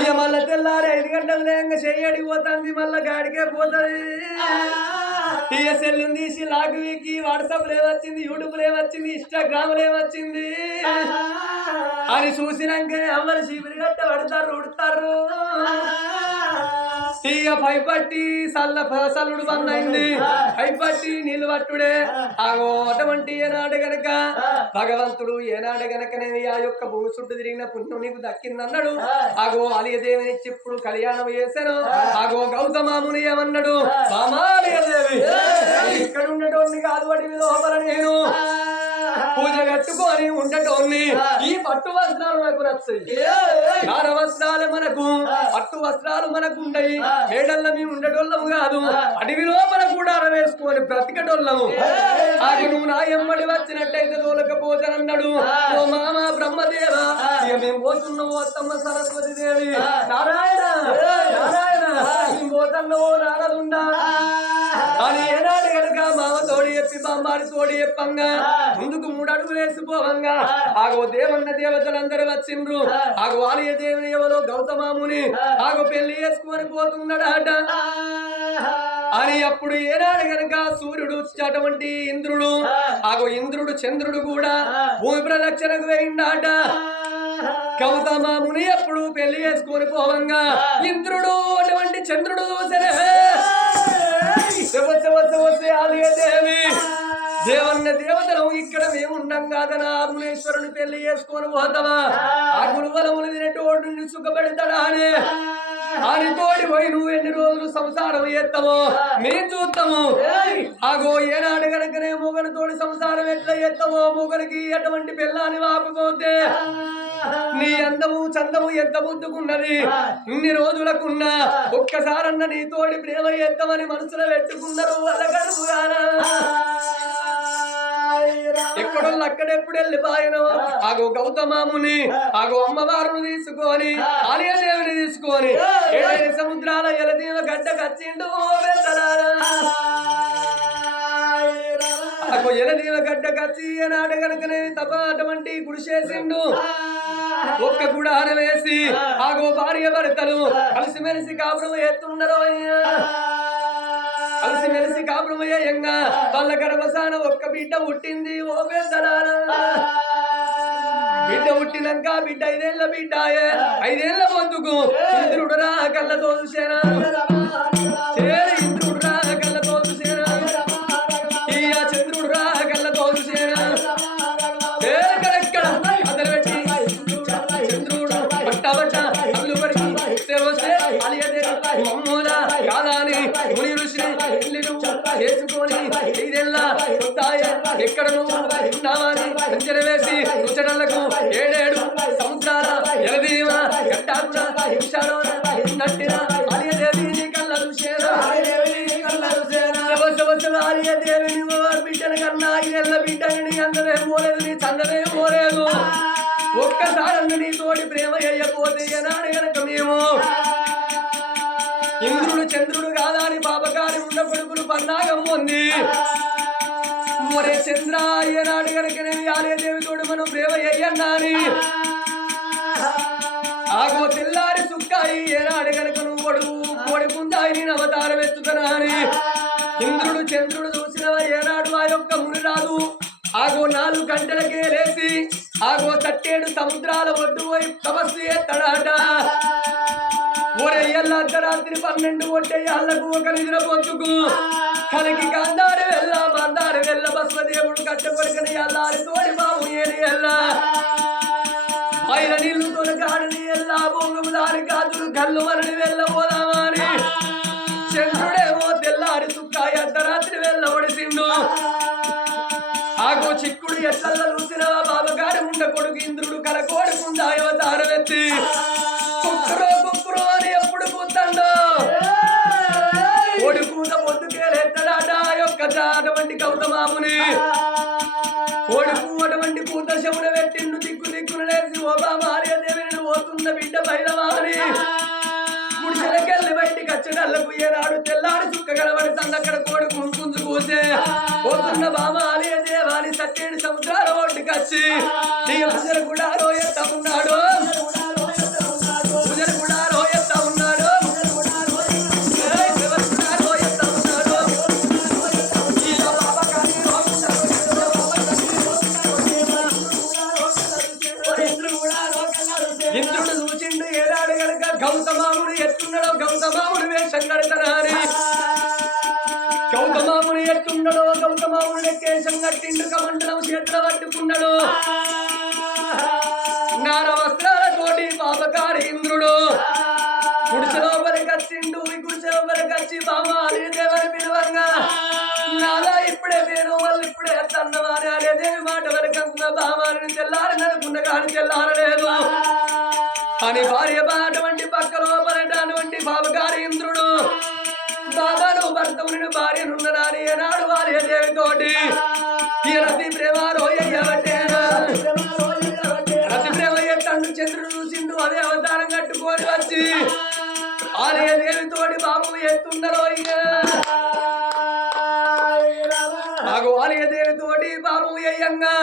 ఇక మళ్ళా తెల్లారి 5 గంటల లేక చెయ్యడికి పోతుంది మళ్ళా గాడికే పోతుంది టీఎస్ఎల్ తీసి లాగ్ వీకి వాట్సాప్ ఏమొచ్చింది, యూట్యూబ్ ఏమొచ్చింది, ఇన్స్టాగ్రామ్ ఏమొచ్చింది అని చూసినాకనే అమ్మని చీపిరి గట్ట పడతారు ఉడతారు. ఇక పైపట్టి సల్లుడు బంద్ అయింది. పైపట్టి నీళ్లు పట్టుడే ఆగో అటువంటి ఏనాడు గనక భగవంతుడు ఏనాడు గనకనే ఆ యొక్క భూమి చుట్టూ తిరిగిన పుణ్యం నీకు దక్కిందన్నాడు. ఆగో అలియదేవిని ఇప్పుడు కళ్యాణం చేశాను. ఆగో గౌతమాముని ఏమన్నాడు, మామాలియదేవి ఇక్కడ ఉండటోని కాదు వాటి లోపల నేను పూజ కట్టుకొని ఉండటోని ఈ పట్టు వస్త్రాలు నాకు నచ్చాయి. నార వస్త్రాలు మనకు పట్టు వస్త్రాలు మనకు ఉండయి. మేడల్లో మేము ఉండటోళ్ళము కాదు, అడవిలో మనం కూడా వేసుకొని బ్రతికటోళ్ళము. ఆగి నువ్వు నా ఎమ్మడి వచ్చినట్టయితే తోలకపోతానన్నాడు. ఓ మామ బ్రహ్మదేవ ఇక మేము పోతున్నాము అత్తమ్మ సరస్వతి దేవి నారాయణ నారాయణ మేము పోతున్నావు నారదుండా అని ఏనాడు కనుక మామ తోడి చెప్పి బామ్మారి తోడి చెప్పంగా ముందుకు 3 అడుగులు వేసిపోవంగా ఆగో దేవన్న దేవతలందరూ వచ్చిండ్రు. ఆగో ఆలయ దేవుని ఎవరో గౌతమాముని ఆగో పెళ్లి చేసుకొని పోతున్నాడట అని. అప్పుడు ఏనాడు గనక సూర్యుడు అటువంటి ఇంద్రుడు ఆగో ఇంద్రుడు చంద్రుడు కూడా భూమి ప్రదక్షిణకు వేయిండాట. గౌతమాముని అప్పుడు పెళ్లి చేసుకొని పోవంగా ఇంద్రుడు అటువంటి చంద్రుడు చూసరే దేవి దేవన్న దేవతలు ఇక్కడ మేము ఉండం కాదనా మునేశ్వరుని పెళ్లి చేసుకొని పోతావా ఆ గురువలములు తినేటోడు సుఖపెడతాడా అని అని తోడి పోయి నువ్వు ఎన్ని రోజులు సంసారం చేస్తావో మేము చూస్తాము. ఆగో ఏనాడు కనుకనే మొగని తోడి సంసారం ఎట్లా చేస్తావో మొగనికి అటువంటి పిల్లాని వాకపోతే నీ అందము చందము ఎంత ముద్దుకున్నది. ఇన్ని రోజులకున్నా ఒక్కసారన్న నీ తోడి ప్రేమ చేద్దామని మనసులో పెట్టుకున్నారు. అలగడుపుగానా ఎక్కడోళ్ళు అక్కడెప్పుడు వెళ్ళిపోయాను. ఆగో గౌతమాముని ఆగో అమ్మవారును తీసుకొని ఆలయదేవిని తీసుకొని 7 సముద్రాల ఎలదీవ గడ్డ కచ్చిండు. ఆగో ఎలదీవ గడ్డ కచ్చి ఏనాడు కనుకనే తప అటువంటి గుడిసేసిండు. ఒక్క గుడాన వేసి ఆగో భార్య భర్తలు కలిసిమెలిసి కాపురం ఎత్తున్నారు. కలిసిమెలిసి కాపురమయ్యంగా వాళ్ళ గర్భసాన ఒక్క బిడ్డ పుట్టింది. ఓ పెద్దలారా బిడ్డ పుట్టినాక బిడ్డ 5 ఏళ్ల బిడ్డాయే. 5 ఏళ్ల పొద్దుకు ఇంద్రుడు రా కళ్ళతో చూసేనా ఇంద్రుడు రా కళ్ళతో చూసేనా ఈ చంద్రుడు రా కళ్ళతో చూసేనా ఎక్కడెక్కడ అతను పెట్టి చంద్రుడు పట్ట పట్ట అల్లు పడికి ముని ఋషిని చేసుకొని 5 ఏళ్ళ ఎక్కడ నువ్వు ఉన్నావని అంచన వేసి రుచనలకు 7 సముద్రాల ఎలదీవ గట్టాకుల హింసాలో నట్టిన ఆలయదేవిని కళ్ళ చూసేనా ఆలయదేవిని బిడ్డని కన్నా 5 ఏళ్ళ బిడ్డని అందమే పోలేదు, నీ చందమే పోలేదు. ఒక్కసారి నీ తోటి ప్రేమ అయ్యపోతే ఏనాడు గనక మేము ఇంద్రుడు చంద్రుడు కాదాని బాబగారి ఉన్న కొడుకులు పన్నాగం పొంది ఒరే చంద్ర ఏనాడు గనకనే ఆలయదేవి తోడు మనం ప్రేమ అయ్యన్నాని ఆగో తెల్లారి సుక్కాయి ఏనాడు గనక నువ్వు కోడి పుందాయి నేను అవతారం ఎత్తుతున్నా అని ఇంద్రుడు చంద్రుడు చూసినవా ఏనాడు ఆ యొక్క మునిరాదు ఆగో 4 గంటలకే లేచి ఆగో 7 సముద్రాల ఒడ్డు పోయి తపస్సు చేస్తాడట. ఒరే ఎల్ల అర్ధరాత్రి 12 కొట్టేయాళ్ళకు ఒక నిద్ర పొద్దుకు కలికి కందారి వెళ్ళ మందారి వెళ్ళ బస్వదేవుడు కట్ట కొడుకని ఎల్లారి తోడి బాబు ఏని ఎల్ల ఆయన నీళ్లు తొలగాడని ఎల్లా భోగము దారి కాదులు కళ్ళు మనని వెళ్ళబోదామా అని చంద్రుడేమో తెల్లారి సుక్కాయ అర్ధరాత్రి వెళ్ళ ఒడిసిండు. ఆగో చిక్కుడు ఎట్ల చూసినవా బాబగారి ఉండ కొడుకు ఇంద్రుడు కలకోడి ముందు అవతారం ఎత్తి కుక్కురో కుక్కురో అని ఎప్పుడు కూతండో కోడి కూత పొద్దుకేలేస్తాడట యొక్క అటువంటి గౌతమాముని కోడుకు అటువంటి కూత శమున పెట్టిండు. దిక్కు దిక్కును లేచి ఓబా మారియదేవిని పోతున్న బిడ్డ బయలవాని గుడిసెలకెళ్ళి బయటికి వచ్చేటల్లకు ఏనాడు తెల్లారి చుక్క కలబడుతుంది. అక్కడ కోడి కుంకుంజు కూసే పోతున్న బామ ఆలయ దేవాని 7 సముద్రాల ఒడ్డుకి వచ్చి కూడా రోయెత్త ఉన్నాడు కూడా రోయెత్త ఉన్నాడు కట్టిండు కమండలం చేతుల పట్టుకున్నాడు నార వస్త్రాలతోటి పాపకారి ఇంద్రుడు గుడిసె లోపలికి వచ్చిండు ఈ గుడిసె లోపలికి వచ్చి బామాలి దేవరి పిలవంగా నాలా ఇప్పుడే నేను వాళ్ళు ఇప్పుడే తన్నవారి అదేదేవి మాట వరకు అనుకున్న బామారిని తెల్లారి నడుకున్న కానీ తెల్లారలేదు అని భార్య అటువంటి పక్క లోపలటువంటి పాపకారి ఇంద్రుడు బాబాను భర్తవుని భార్యనున్ననాని ఏనాడు భార్య దేవితోటి రతి ప్రేమ రోయ్యబట్టేనా రతి ప్రేమ తండ్రి చంద్రుడు చూసిండు అదే అవతారం కట్టుకొని వచ్చి ఆలయ దేవితోటి బాబు ఎత్తుండరో ఆగు ఆలయ దేవితోటి బాబు అయ్యంగా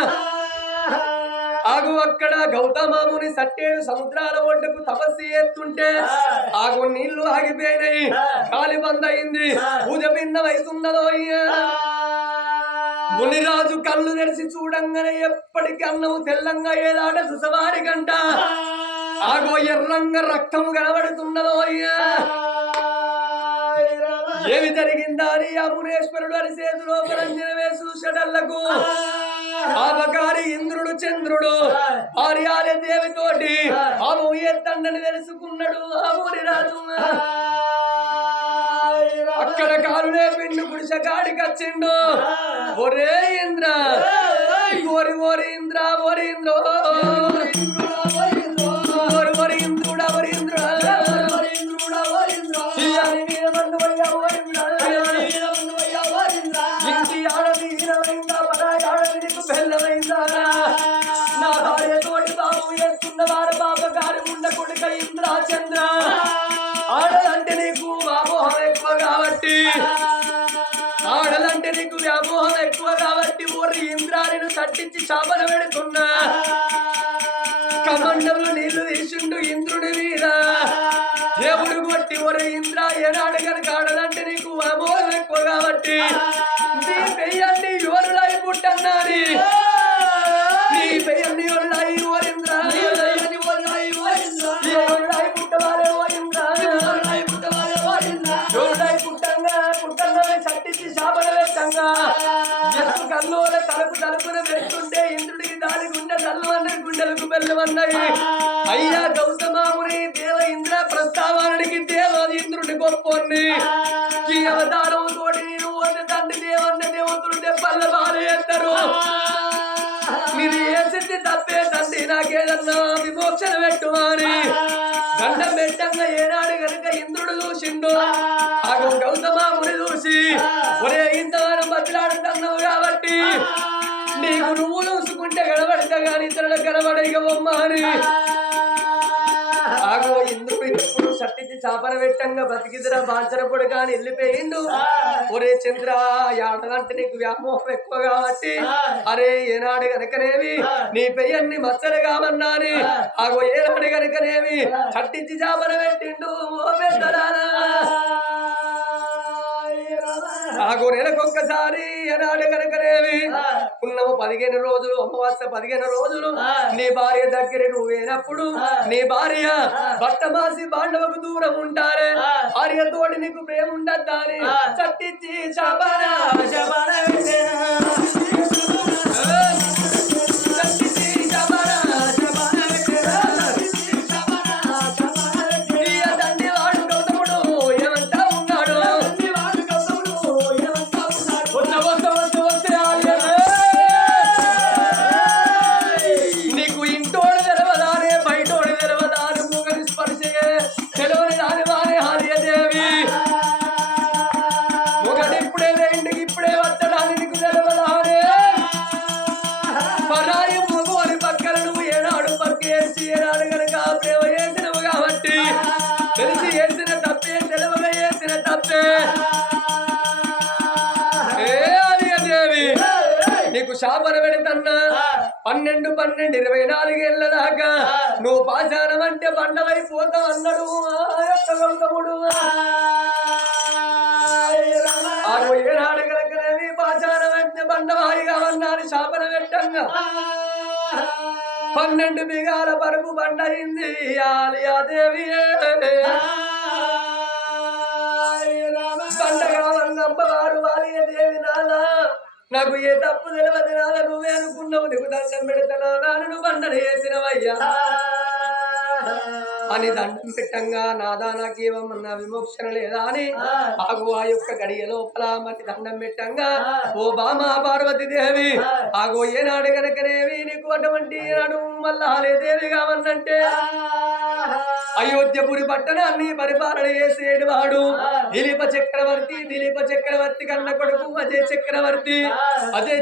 ఆగు అక్కడ గౌతమాముని సట్టేడు సముద్రాల ఒడ్డుకు తపస్సు చేస్తుంటే ఆగు నీళ్లు ఆగిపోయినాయి గాలి బంద్ అయింది పూజ భిన్నమవుతున్నదో మునిరాజు కళ్ళు తెరిచి చూడంగానే ఎప్పటికీ అన్నము తెల్లంగా ఏదాట సుసవారి గంట ఆగో ఎర్రంగా రక్తము కనబడుతున్నదో ఏమి జరిగిందా అని ఆ మునేశ్వరుడు అని చేతిలో పరంజన వేసు షడళ్లకు పాపకారి ఇంద్రుడు చంద్రుడు ఆర్యాలయ దేవితోటి ఆమె ఎత్తండని తెలుసుకున్నాడు ఆ మునిరాజు అక్కడ కాలునే పిండు గుడిసె కాడికి వచ్చిండు ఒరే ఇంద్ర ఓరి ఓరి ఇంద్ర ఓరి ఇంద్ర ఓరి ఓరి ఇంద్రుడా ఓరి ఇంద్రుడా ఇంటి ఆడది హీనమైందా పరాయి ఆడది నీకు బెల్లమైందా నా భార్య తోటి బాబు ఎత్తున్న వారు పాపకారి ఉండ కొడుక ఇంద్ర చంద్ర ఆడలంటే నీకు వ్యామోహం ఎక్కువ కాబట్టి ఆడలంటే నీకు వ్యామోహం ఎక్కువ కాబట్టి ఊరి ఇంద్రాలను తట్టించి శాపన పెడుతున్నా కమండంలో నీళ్లు తీసిండు ఇంద్రుడి మీద దేవుడు కొట్టి ఒరే ఇంద్ర ఏనాడు కనుక ఆడలంటే నీకు వ్యామోహం ఎక్కువ కాబట్టి నీ పెయ్యండి ఎవరులాయి పుట్టన్నారి నీ పెయ్యండి ఎవరులాయి ఓరింద్ర ఎవరులాయి పుట్టవారే ఓరింద్ర ఎవరులాయి పుట్టంగా పుట్టంగా చట్టించి శాపన వేట్టంగా కన్నుల తలుపున పెడుతుంటే ఇంద్రుడికి దాని గుండె తల్లువన్నాయి గుండెలకు బెల్లమన్నాయి అయ్యా గౌతమాముని దేవ ఇంద్ర ప్రస్తావానికి దేవ ఇంద్రుడి గొప్పని ఈ అవతారం తోటి నేను తండ్రి దేవన్న దేవతలు దెబ్బల బాలేస్తారు మీరు వేసింది తప్పే తండ్రి నాకేదన్నా విమోచన పెట్టువారి దండం పెట్టంగా ఏనాడు కనుక ఇంద్రుడు చూసిండు ఆ గౌతమాముని చూసి ఒరే ఇంతగానో బతిలాడుతున్నావు కాబట్టి నీకు నువ్వు చూసుకుంటే గడబడతా గాని ఇతరులకు గడబడేగా బొమ్మ అని ఆగో ఇంద్రుడు ఎప్పుడు సట్టించి చాపన పెట్టంగా బతికిదిరా బాంచరపొడు కానీ వెళ్ళిపోయిండు ఒరే చంద్ర ఆడలంటే నీకు వ్యామోహం ఎక్కువ కాబట్టి అరే ఏనాడు గనకనేవి నీ పెయ్యన్ని మచ్చలు కామన్నాని ఆగో ఏనాడు గనకనేవి సట్టించి చాపన పెట్టిండు ఓ పెద్దరానా ఆగో నెలకొక్కసారి ఏనాడు గనకనేవి ఉన్నము 15 రోజులు అమావాస్య 15 రోజులు నీ భార్య దగ్గర నువ్వేనప్పుడు నీ భార్య భట్టమాసి బాండవకు దూరం ఉంటారే భార్యతోటి నీకు ప్రేమ ఉండద్దా అని చట్టించి శబన నీకు శాపన పెడతన్నా 12-24 ఏళ్ల దాకా నువ్వు పాశానం అంటే బండలైపోతావు అన్నాడు ఆ యొక్క గౌతముడు. 67 గనకనేవి పాశానం అంటే బండవాయిగా అన్నాడు శాపన పెట్టంగా 12 బిగాల పరుపు బండయింది ఆలియాదేవి బండగా అమ్మవారు ఆలియాదేవి నాలా నాకు ఏ తప్పు తెలియదు నాద నువ్వే అనుకున్నావు నీకు దండం పెడతానా నాను బండను వేసినవయ్యా అని దండం పెట్టంగా నాదా నాకేమన్నా విమోక్షణ లేదా అని ఆగు ఆ యొక్క గడియ లోపల మరి దండం పెట్టంగా ఓ బామా పార్వతి దేవి ఆగో ఏనాడు గనకనేవి నీకు అటువంటి ఏనాడు మల్లాలే దేవి కావన్నంటే అయోధ్యపురి పట్టణాన్ని పరిపాలన చేసేడు వాడు దిలీప చక్రవర్తి కన్న కొడుకు అజయ్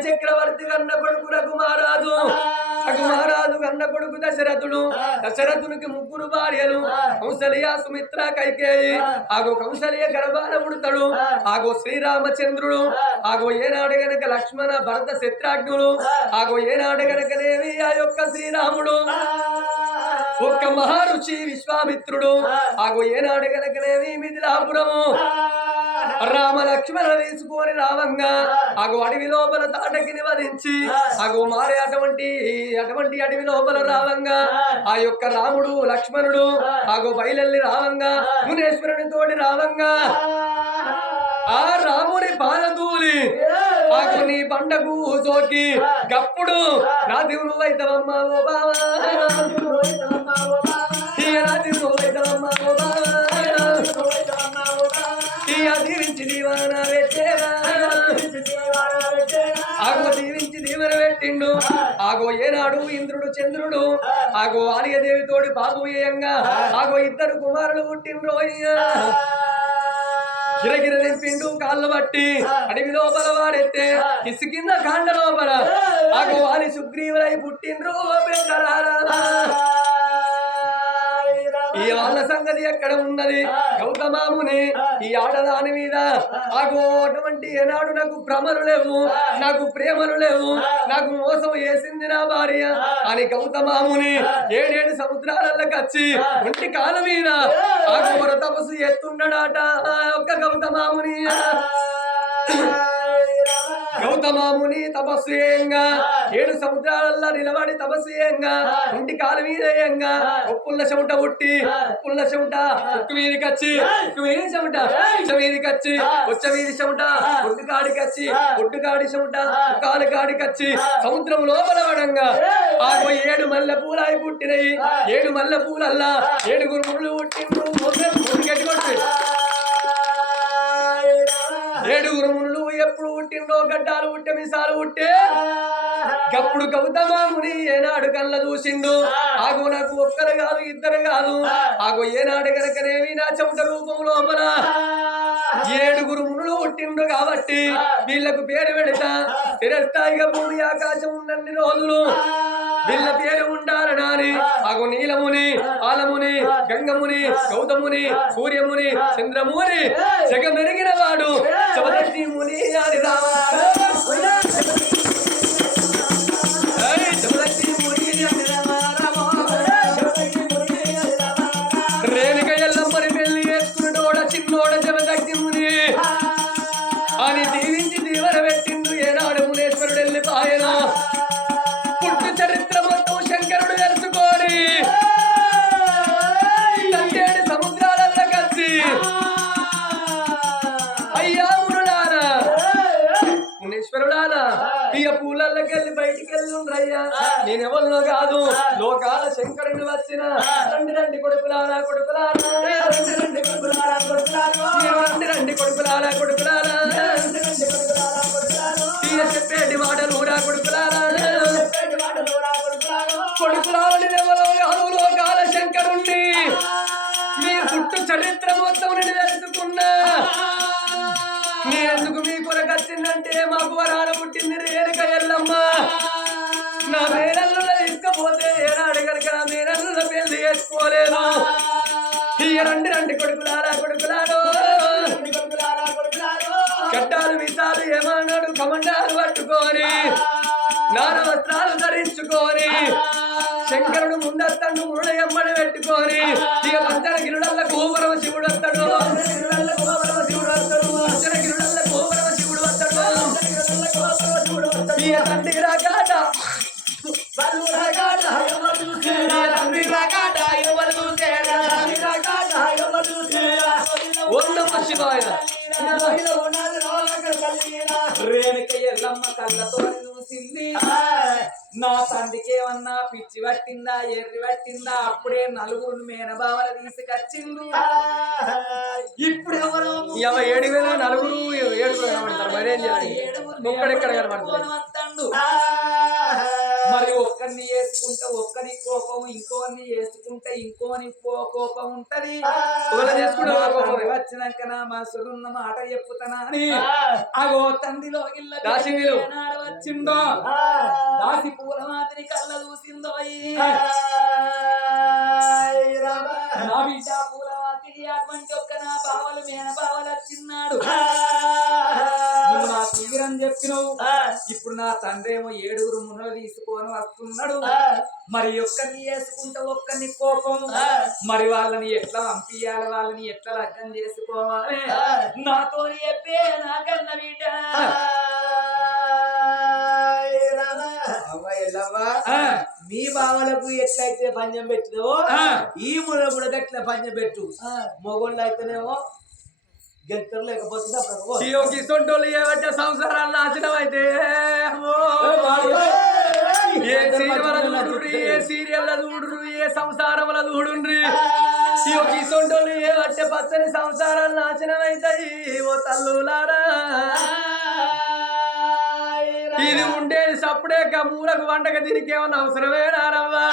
చక్రవర్తి కన్న కొడుకు రఘుమహారాజు కన్న కొడుకు దశరథునికి ముగ్గురు భార్యలు కౌసల్య సుమిత్ర కైకేయి ఆగో కౌసల్య గర్భాన ఉడతాడు ఆగో శ్రీరామచంద్రుడు ఆగో ఏనాడు గనక లక్ష్మణ భరత శత్రుఘ్నులు ఆగో ఏనాడు గనకనేవి ఆ యొక్క శ్రీరాముడు ఒక్క మహారుచి విశ్వామిత్రుడు ఆగో ఏనాడు గనకనేవి మిథిలాపురము రామ లక్ష్మణ తీసుకొని రావంగా ఆగో అడవి లోపల తాటకిని వధించి ఆగో మారే అటువంటి అడవి లోపల రావంగా ఆ యొక్క రాముడు లక్ష్మణుడు ఆగో బయలల్లి రావంగా మునేశ్వరుని తోడి రావంగా ఆ రాముని పాదధూళి ఆకు నీ పండకు సోకి గప్పుడు రాతి నువ్వైతవమ్మా ఓ బావా రాతి నువ్వైతవమ్మా ఓ బావా దీవించి దీవన పెట్టేరా ఆగో దీవించి దీవెన పెట్టిండు ఆగో ఏనాడు ఇంద్రుడు చంద్రుడు ఆగో ఆర్యదేవి తోడి బాబుయేయంగా ఆగో ఇద్దరు కుమారులు పుట్టిండ్రు గిరగిర నింపిండు కాళ్ళు బట్టి అడవి లోపల వాడెత్తే ఇసుకింద కాండ లోపల ఆగో వారి సుగ్రీవులై పుట్టిండ్రు ఈ వాళ్ళ సంగతి ఎక్కడ ఉన్నది గౌతమాముని ఈ ఆడదాని మీద ఆగో అటువంటి ఏనాడు నాకు భ్రమలు లేవు నాకు ప్రేమలు లేవు నాకు మోసం వేసింది నా భార్య అని గౌతమాముని 7 సముద్రాలకు వచ్చి ఒంటి కాళ్ళ మీద ఆగోర తపస్సు చేస్తున్నాడట ఒక్క గౌతమాముని తపస్సు చేయంగా 7 సముద్రాలలో నిలబడి తపస్సు చేయంగా ఇంటి కాలు మీదేయంగా ఉప్పుల చెమట పుట్టి ఉప్పుల చెమట ఉక్కు వీరికచ్చి ఉక్కు వీరి చెమట ఉచ్చ వీరికచ్చి ఉచ్చ వీరి చెమట ఒడ్డు కాడికచ్చి ఒడ్డు కాడి చెమట కాలు కాడికచ్చి సముద్రం లోపల పడంగా ఆగో 7 మల్లె పూలాయి పుట్టినయి 7 మల్లె పూలల్లా 7 గురుములు పుట్టిండ్రు గట్టికొట్టి 7 గురుములు ఎప్పుడు పుట్టిండో గడ్డాలు పుట్టే మిసాలు పుట్టే గప్పుడు గౌతమాముని ఏనాడు కళ్ళ చూసిండు ఆగో నాకు ఒక్కరు కాదు ఇద్దరు కాదు ఆగో ఏనాడు కనుకనేవి నా చెమట రూపం లోపల 7 గురుములు పుట్టిండు కాబట్టి వీళ్లకు పేరు పెడతా స్థిరస్థాయిగా భూమి ఆకాశం ఉన్నన్ని రోజులు వీళ్ళ పేరు ఉండాలని ఆగో నీలముని ఆలముని గంగముని గౌతముని సూర్యముని చంద్రముని జగమెరిగిన వాడు శబదర్శి ముని అని రేణుక ఎల్లమ్మని పెళ్లి చేసుకున్నోడ చిన్నోడ శబదర్శి ముని అని దీవించి దీవెన పెట్టిండు ఏనాడు మునేశ్వరుడు వెళ్ళిపాయన పుట్టు చరిత్ర మొత్తం శంకరుడు తెలుసుకొని 7 సముద్రాలలో కలిసి అయ్యా మునులారా మునేశ్వరులారా ఇక పూలల్లోకి వెళ్ళి బయటికి వెళ్ళుండ్రయ్యా నేనెవరినో కాదు లోకాల శంకరుని వచ్చిన రండి కొడుకులారా చెప్పేటి మాటలు ఊరా కొడుకులారా కొడుకులారని ఎవరో కాదు లోకాల శంకరుణ్ణి మీ పుట్టు చరిత్ర మొత్తం నేను తెలుసుకున్నా మీ ఎందుకు మీ కొరకు వచ్చిందంటే మాకు వరాలు పుట్టింది రేణుక ఎల్లమ్మ నా మేనల్లు తీసుకపోతే ఏనాడు కనుక నా మేనల్లు పెళ్లి చేసుకోలేదు రండి కొడుకులారా కట్టాలు మిసాలు ఏమన్నాడు కమండాలు పట్టుకొని నాన వస్త్రాలు ధరించుకొని శంకరుడు ముందస్తాడు మురుడయమ్మని పెట్టుకొని ఇక పంచన గిరుడల్ల గోపరమ శివుడు వస్తాడు పంచన గిరుడల్ల గోపరమ శివుడు వస్తాడు ఇక తండ్రి రాకాట ఓం నమః శివాయ రేణుక ఎల్లమ్మ నా తండ్రికేమన్నా పిచ్చి పట్టిందా ఎర్రి పట్టిందా అప్పుడే నలుగురు మేనబావలు తీసుకొచ్చిండు ఇప్పుడు ఎవరో ఏడు వేల నలుగురు ఏడుగురు కనబడతారు మరేం చేయాలి ఒక్కడెక్కడ కనబడతారు వస్తాడు మరి ఒక్కరిని వేసుకుంటే ఒక్కరి కోపం ఇంకోని వేసుకుంటే ఇంకోని కోపం ఉంటది వచ్చినాక నా మనసులున్న మాట చెప్పుతానా అని అగో తండ్రిలో వచ్చిండో దాసి పూల మాదిరి కళ్ళ చూసిందో నా బిడ్డ పూల మాదిరి అటువంటి ఒక్క నా బావలు మేన బావలు వచ్చిన్నాడు నువ్వు నా తీరని చెప్పినవు ఇప్పుడు నా తండ్రి ఏమో ఏడుగురు మునలు తీసుకొని వస్తున్నాడు మరి ఒక్కరిని వేసుకుంటే ఒక్కరిని కోపం మరి వాళ్ళని ఎట్లా పంపించాలి వాళ్ళని ఎట్లా లగ్నం చేసుకోవాలి నాతో చెప్పే నాకన్న బిడ్డ మీ బావలకు ఎట్లయితే పంచం పెట్టినవో ఈ మున కూడా గట్ల పంచం పెట్టు మొగోళ్ళు అయితేనేమో గెలుతారు లేకపోతే సంసారాలు నాశనం అయితే ఏ సినిమాల చూడుర్రి ఏ సీరియల్ చూడుర్రు ఏ సంసారముల చూడుండ్రి ఇసొంటోళ్ళు ఏ వట్టే పచ్చని సంసారాలు నాశనం అవుతాయి ఓ తల్లులారా ఇది ఉండేది సప్పుడే మూలకు వంటగా దీనికి ఏమన్నా అవసరమే రారవ్వా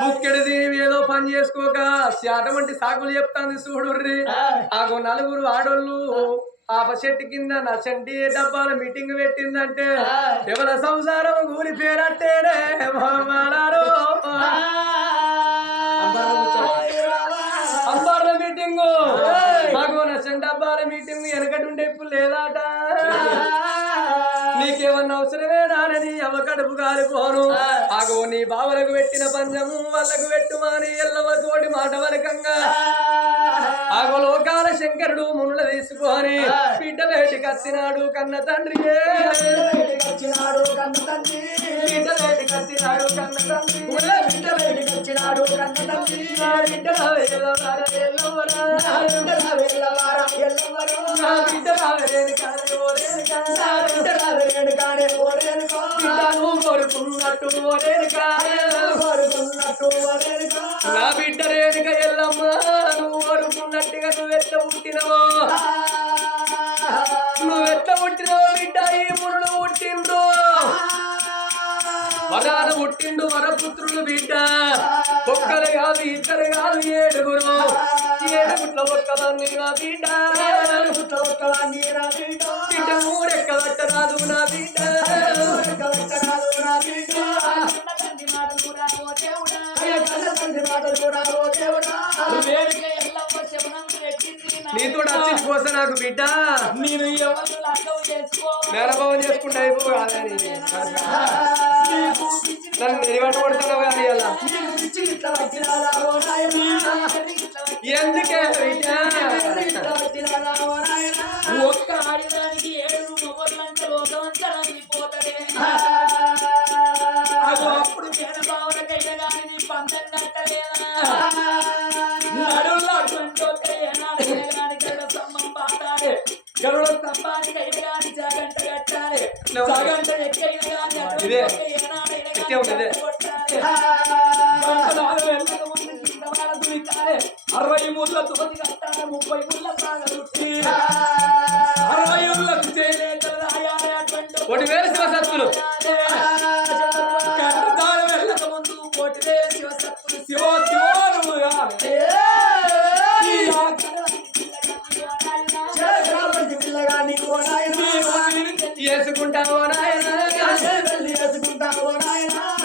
బుక్కెడు దీని ఏదో పని చేసుకోక అటువంటి సాకులు చెప్తాంది చూడుర్రి ఆగో నలుగురు ఆడోళ్ళు ఆప చెట్టు కింద నచ్చండి డబ్బాల మీటింగ్ పెట్టిందంటే ఎవరి సంసారం కూలి పేరట్టేనే అంబార్ల మీటింగ్ మాకు నచ్చండి డబ్బాల మీటింగ్ వెనకటుండే ఇప్పుడు లేదాట నీకేమన్నా అవసరమే రానని అవ కడుపు కాలిపోను ఆగో నీ బావలకు పెట్టిన పంచము వాళ్ళకు పెట్టుమాని ఎల్లవ తోటి మాట వరకంగా ఆగో లోకాల శంకరుడు మునుల తీసుకొని బిడ్డ వేటి కత్తినాడు కన్న తండ్రి బిడ్డ వేటి కత్తినాడు కన్న తండ్రి నా బిడ్డ రేణుక ఎల్లమ్మ నువ్వు కోరుకున్నట్టుగా నువ్వెట్ట పుట్టినవో నువ్వెట్ట పుట్టినవో బిడ్డ ఈ మునులు పుట్టిండ్రు వరాలు పుట్టిండు వరపుత్రులు బిడ్డ ఒక్కరు కాదు ఇద్దరు కాదు ఏడుగురు ఏడుగుట్ల ఒక్కదాన్ని నా బిడ్డ బిడ్డ మూడెక్కబట్టరాదు నా బిడ్డ నీతో వచ్చింది కోసం నాకు బిడ్డ నేను నేరభావం చేసుకుంటే అయిపో కాదని నన్ను నిలబడి కొడుతున్నావు కానీ అలా ఎందుకే ఒక్క ఆడదానికి 7 మొగోళ్ళంతా లోకమంతా పోతాడే అప్పుడు మేనబావులకైతే కానీ నీ పందం కట్టలేదా నడుల్లో అటువంటి స్తంభం పాటాలి గరుడ స్తంభానికి అయితే కానీ జాగంట కట్టాలి జాగంట ఎక్కైనా కానీ కొట్టాలి 60 ముళ్ళ తోటి కట్టాలి 30 ముళ్ళ సాగలుట్టి 60 ముళ్ళకు చేయలేదు ఒకటి వేరు శివసత్తులు వెళ్ళక ముందు కోటి వేల శివసత్తులు శివోత్సవాలు వేసుకుంటావో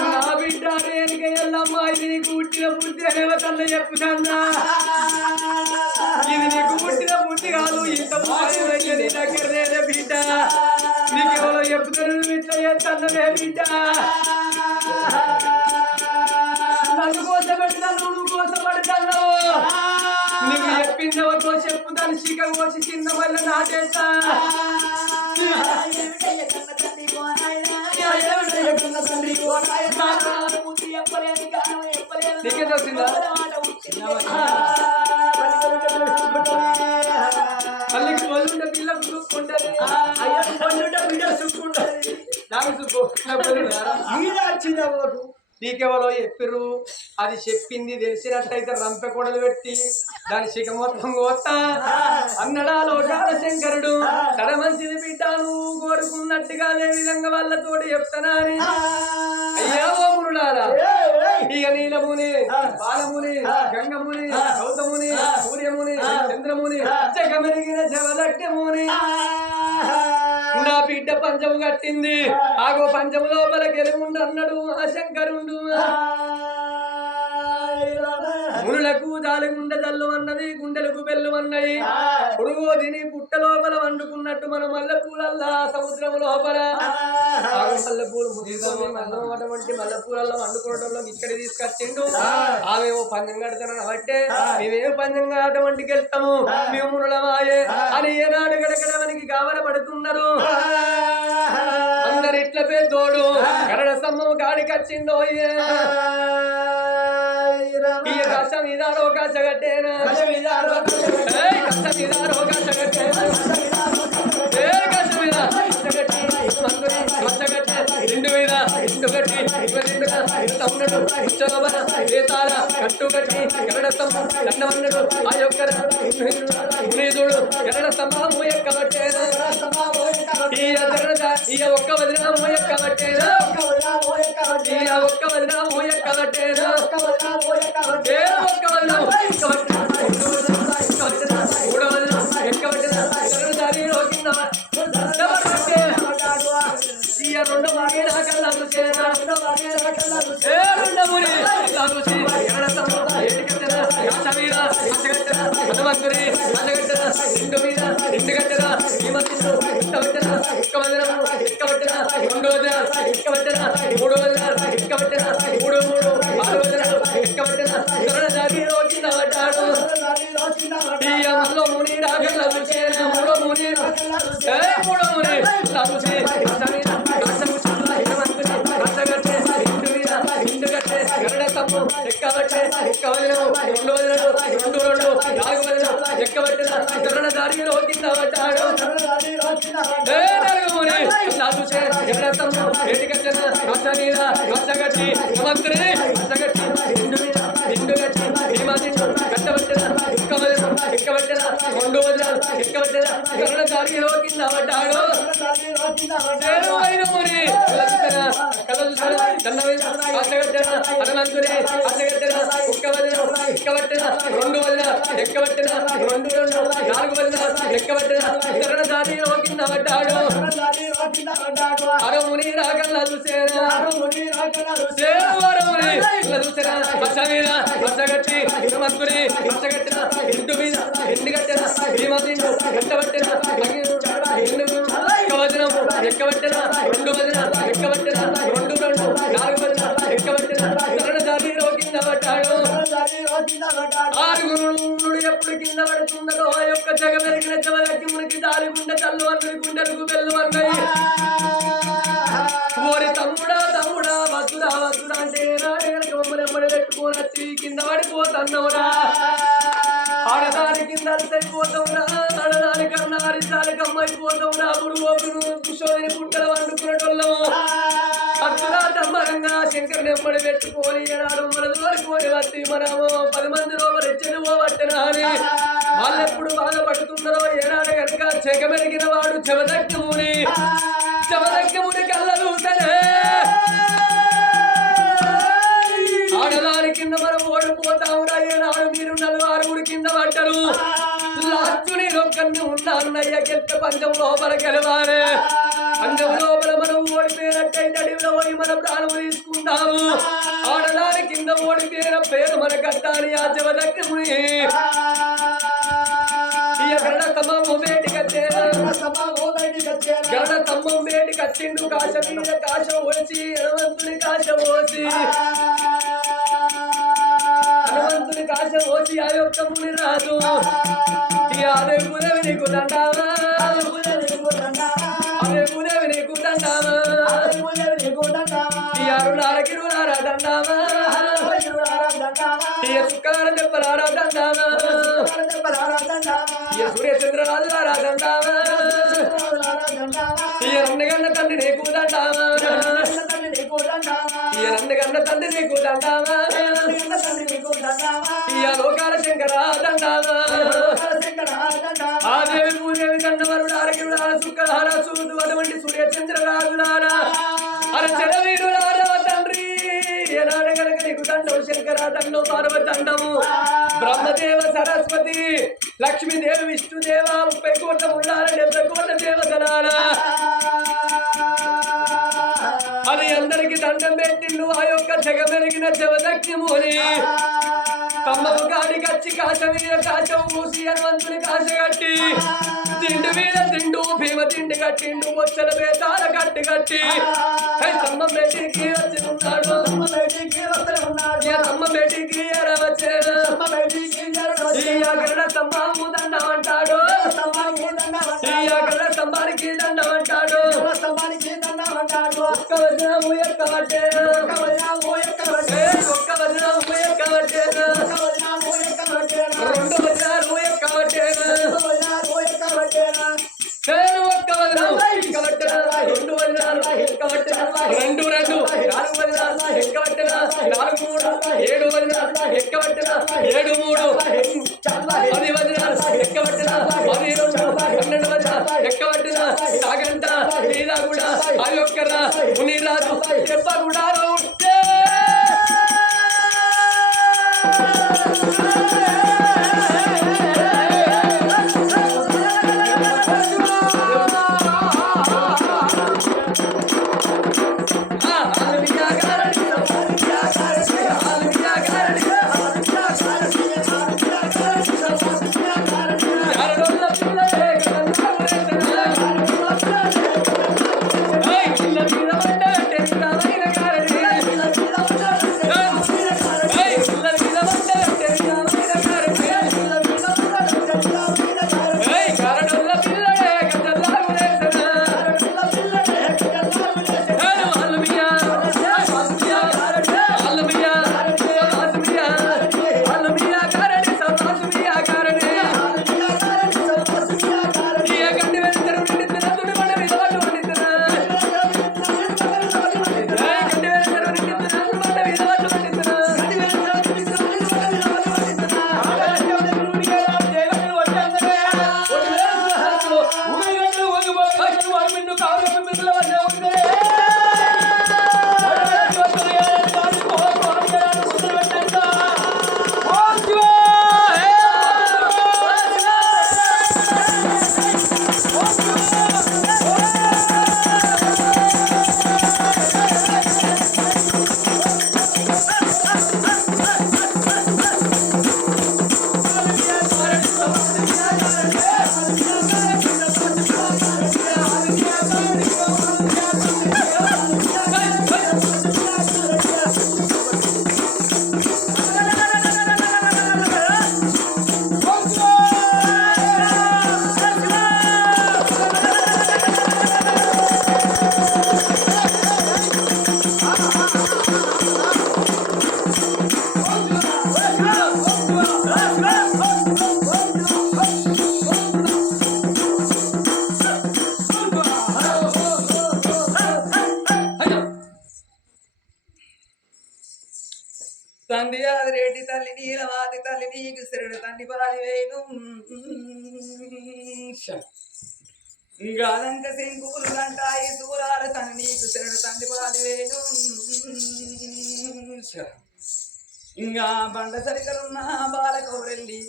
నా బిడ్డ రేణుక ఎల్లమ్మ ఇది నీకు పుట్టిన బుద్ధి అనేవ తల్ల చెప్పుకన్నా ఇది నీకు పుట్టిన బుద్ధి కాదు ఇంత నీ దగ్గర లేదే బిడ్డ నీకెవరో చెప్తారు నువ్వు ఇట్లా చేస్తానవే బిడ్డ నన్ను కోసపెడతాను నువ్వు కోసపడతాను నీకు చెప్పిందవతో చెప్పుతాను శిఖ కోసి కింద వల్ల నాటేస్తా నీకే తెలిసిందా తల్లికి పొల్లుంటే పిల్ల చూసుకుంటారు అయ్యో పొల్లుంటే బిడ్డ చూసుకుంటారు నాకు నీకెవరో చెప్పిర్రు అది చెప్పింది తెలిసినట్టయితే రంపె కొడలు పెట్టి దాని శిఖ మొత్తం కోస్తా అన్నడా లోకాల శంకరుడు తడ మంచిది బిడ్డాను కోరుకున్నట్టుగా అదే విధంగా వాళ్ళతోటి చెప్తానని అయ్యా ఓ మురుడారా ఇక నీలముని బాలముని గంగముని గౌతముని సూర్యముని చంద్రముని జగమెరిగిన జవదట్టముని నా బిడ్డ పంచము కట్టింది ఆగో పంచము లోపల గెలుముండు అన్నాడు ఆ శంకరుండు మునులకు జాలి గుండె జల్లు అన్నది గుండెలకు బెల్లు అన్నది పురుగో తిని పుట్ట లోపల వండుకున్నట్టు మన మల్లెపూలల్లా సముద్రం లోపల మల్లెపూలు అటువంటి మల్లెపూలల్లో వండుకోవడంలో ఇక్కడికి తీసుకొచ్చిండు ఆమెమో పందెం కడతానని బట్టే మేమేమో పందెం అటువంటికి వెళ్తాము మేము మునులమాయే అని ఏనాడు గడగడవనికి కావలపడుతున్నారు అందరు ఇట్ల పేదోడు కరడ స్తంభం కాడికి వచ్చిందో కష్ట మీద రోగాచ కట్టేనా కష్ట మీద రోగాచ కట్టేనా ఇండు మీద ఇండు కట్టి తమ్ముడు ఉచ్చలబన వేతాల కట్టు కట్టి ఎరడ స్తంభం దండవన్నడు ఆ యొక్క నీదుడు ఎరడ స్తంభం ఎక్కబట్టేనా ఈ ఒక్క వదిన ఎక్కబట్టేనా ఈ ఒక్క వదిన ఎక్కబట్టేనా ఒక్క వదిన మూడో వదిన ఎక్కబట్టిన ఎరడు దారి రోకిందా రెండు మాగేనా కల్లా చూసేనా రెండు మురి ఇలా చూసి ఎరడతీరా హనుమంతుని అన్నగట్టన ఇండు మీద ఇండుగట్టన భీమసిండు ఇక్కబట్టిన ఇక్కవదనము ఇక్కబట్టిన రెండో వదిన ఇక్కబట్టిన మూడో వదిన ఇక్కబట్టిన మూడు ఆరు వదినలు ఇక్కబట్టిన కరణ జాతి రోకింద పడ్డాడు ఈ అమ్మలో ముని రాగల్లా చూసేనా మూడో ముని ఇలా చూసి ఎక్కబట్టిన కరణ దారిలో కింద పడ్డాడు ఏటికట్టిన కచ్చ మీద కచ్చగట్టి మంత్రి కచ్చగట్టి ఇండు మీద ఇండు గట్టి భీమాసిండు కట్టబట్టిన ఎక్కబట్టిన రెండు వదిలాలు ఎక్కబట్టిన కరణ దారిలో కింద పడ్డాడు హనుమంతుని అచ్చగట్టిన ఎక్కబట్టిన రెండు వదిన ఎక్కబట్టిన రెండు నాలుగు వదిన ఎక్కబట్టిన కరణ దారిలో కింద పడ్డాడు అరముని రాగల్లా చూసేనా అరముని ఇలా చూసేనా కచ్చ మీద కచ్చగట్టి హనుమంతుని కచ్చగట్టిన ఇంటి మీద ఇంటి కట్టిన భీమసిండు కట్టబట్టిన వదినము ఎక్కబట్టిన రెండు వదిన ఎక్కబట్టిన రెండు నాలుగు వదిన ఎక్కబట్టిన కరణ దారిలో కింద పడ్డాడు ఆరుగురు ఎప్పుడు కింద పడుతుందో ఆ యొక్క జగమెరిగిన జవలకి మునికి దారి గుండె తల్లు అందరి గుండెలకు బెల్లు అన్నాయి ఓరి తమ్ముడా వద్దురా అంటే నాడగలకి మమ్మల్ని ఎమ్మడి పెట్టుకోనచ్చి కింద పడిపోతున్నావురా ఆడదాని కింద సరిపోతావురా ఆడదాని కన్నా అరిసాలకి అమ్మైపోతావురా అప్పుడు కుషోని పుట్టలు వండుకునేటోళ్ళము అద్దురా తమ్మరంగా శంకరుని ఎమ్మడి పెట్టుకొని ఏడాడు మన దోరుకొని వచ్చి మనము 10 మంది లోపల చెడువట్టనా అని వాళ్ళెప్పుడు బాధపడుతున్నారో ఏనాడు కనుక చెగమెరిగిన వాడు చెవదక్కముని కళ్ళ చూసనే ఆడదాని కింద మనం ఓడిపోతావురా ఏనాడు మీరు 4 కింద పడ్డరు లాస్టుని రొక్కన్ని ఉన్నారన్నయ్య గెలిపే పంచం లోపల గెలవాలి పంచం లోపల మనం ఓడిపోయినట్టయితే అడవిలో పోయి మన ప్రాణం తీసుకుంటాము ఆడదాని కింద ఓడిపోయిన పేరు మన కట్టాలి ఆ జవదక్కముని గరడ స్తంభం బేటికి వచ్చిండు కాశ మీద కాశ వచ్చి హనుమంతుని కాశ పోసి ఆ యొక్క ముని రాజు అదే పురవి నీకు దండావా అరుణారకి రుణారా దండావా సుఖార దెబ్బలారా దండావా సూర్యచంద్రరాజు రారా దండావా 2 గంటల తండ్రి నీకు దండావా ఈ నన్ను కన్న తండ్రి నీకు దండామా ఈ లోకాల శంకర దండామా ఆ దేవి భూదేవి దండవరుడు ఆరగిరుడార సుక్కలార సూదు అటువంటి సూర్య చంద్రరాజులారా అర చెరవీరులారా తండ్రి ఏనాడు గనక నీకు దండం శంకర దండం పార్వతి దండము బ్రహ్మదేవ సరస్వతి లక్ష్మీదేవి విష్ణుదేవ 30 కోట్ల ముళ్ళార 70 కోట్ల దేవతలారా అది అందరికి దండం పెట్టిండు ఆ యొక్క జగమెరిగిన జవదగ్నిమూని తమ్మకు గాడి కచ్చి కాశ మీద కాశం మూసి హనుమంతుని కాశ కట్టి తిండి మీద తిండు భీమ తిండి కట్టిండు బొచ్చల బేతాల కట్టి కట్టి తమ్మ బేటికి వచ్చి ఉన్నాడు తమ్మ బేటికి వచ్చేడు స్తంభము దండం అంటాడు స్తంభానికి దండం అంటాడు ఒక్క వచనము ఎక్కబట్టేను ఒక్క వచనము ఎక్కబట్టేను 2 వచనాలు ఎక్కబట్టేను నేను ఒక్క వచనం ఎక్కబట్టేను 2 వచనాలు ఎక్కబట్టేను 2 4 వచనాలు ఎక్కబట్టేను 4 3 7 వచనాలు ఎక్కబట్టేను 7 3 10 వచనాలు ఎక్కబట్టేను 10 2 12 వచనాలు ఎక్కబట్టేను సాగంట ఇలా కూడా అది ఒక్కరా మునిరాజు చెప్ప కూడా ఉంటే తండ్రి ఆదిరేటి తల్లి నీలవాతి తల్లి నీకు శరణు తండ్రి పాదివేను గాలంక శంకులు గంటాయి సూరాల తను నీకు శరణు తండ్రి పాదివేను ఇంకా బండ సరికలున్న బాలకౌరెల్లి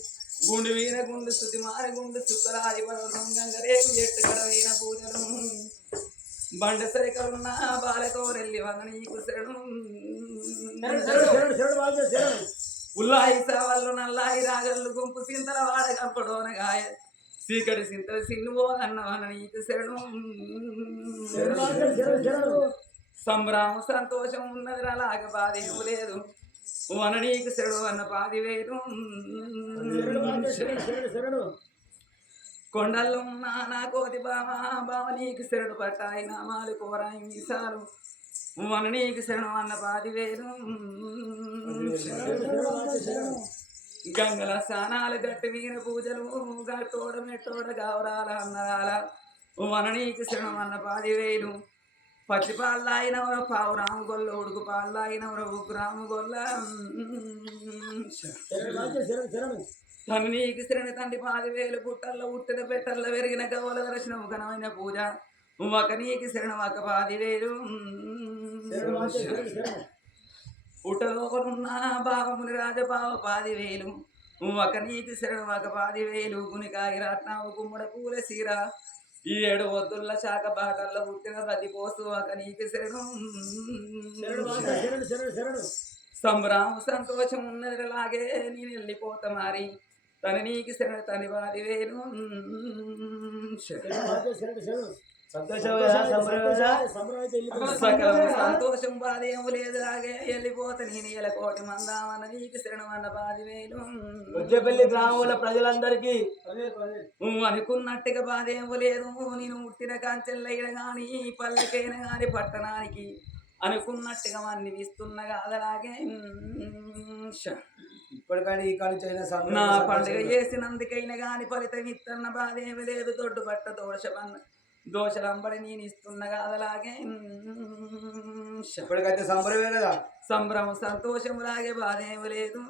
గుండు వీర గుండు స్థుతి మార గుండు సుఖరాజి పర్వతం గంగరేపు ఎట్టు గడవైన పూజలు బండ సరికలున్న బాలకౌరెల్లి వన నీకు శరణు ఉల్లాయి సావళ్ళు నల్లాయి రాగళ్ళు గుంపు సింతల వాడ కంపడోనగాయ సీకటి సింతల సిన్నువో అన్నవన నీకు శరణు సంభ్రామ సంతోషం ఉన్నది అలాగ బాధేం లేదు వన నీకు శరణు అన్న పాది వేరు కొండల్లో ఉన్న నా కోతి బావ నీకు శరణు పట్టాయి నామాలు కోరాయి మీసాలు వన నీకు శరణు అన్న పాది వేరు గంగల స్నానాలు గట్టి వీర పూజలు గట్టోడ మెట్టోడ గౌరాల అన్నదాల వన నీకు శరణు అన్న పాది వేలు పచ్చి పాలు అయినవర పావురాము గొల్ల ఉడుకు పాలు అయినవర ఉగ్రాము గొల్ల తను నీకు శ్రేణి తండ్రి 10,000 పుట్టల్లో ఉట్టిన పెట్టల్లో పెరిగిన గవ్వల దర్శనం ఘనమైన పూజ ఒక నీకు శరణ ఒక 10,000 పుట్టలోకనున్న భావముని రాజభావ 10,000 ఒక నీకు శరణ ఒక 10,000 గునికాయ రత్నావు గుమ్మడ పూల సీర ఈ 7 వద్దుల శాఖ బాటల్లో పుట్టిన ప్రతి పోసు ఒక నీకు శరణం సంబరాము సంతోషం ఉన్నదిలాగే నేను వెళ్ళిపోతా మరి తన నీకు శరణ తని 10,000 సకలం సంతోషం బాధేము లేదు లాగే వెళ్ళిపోతా నేను ఇలా కోటి మందామన్న నీకు శరణమన్న 10,000 ఉజ్జపల్లి గ్రామంలో ప్రజలందరికీ అనుకున్నట్టుగా బాధేము లేదు నేను పుట్టిన కాంచెల్లైన గాని పల్లెకైనా గాని పట్టణానికి అనుకున్నట్టుగా అన్ని ఇస్తున్న కాదలాగే ఇప్పటికైనా ఈ కాడి చైనా నా పండుగ చేసినందుకైనా గాని ఫలితం ఇస్తున్న బాధేమి లేదు దొడ్డు పట్ట దోషలంబడి నేను ఇస్తున్న కాదలాగే ఇప్పటికైతే సంబరమే కదా సంభ్రమ సంతోషం లాగే బాధేమి లేదు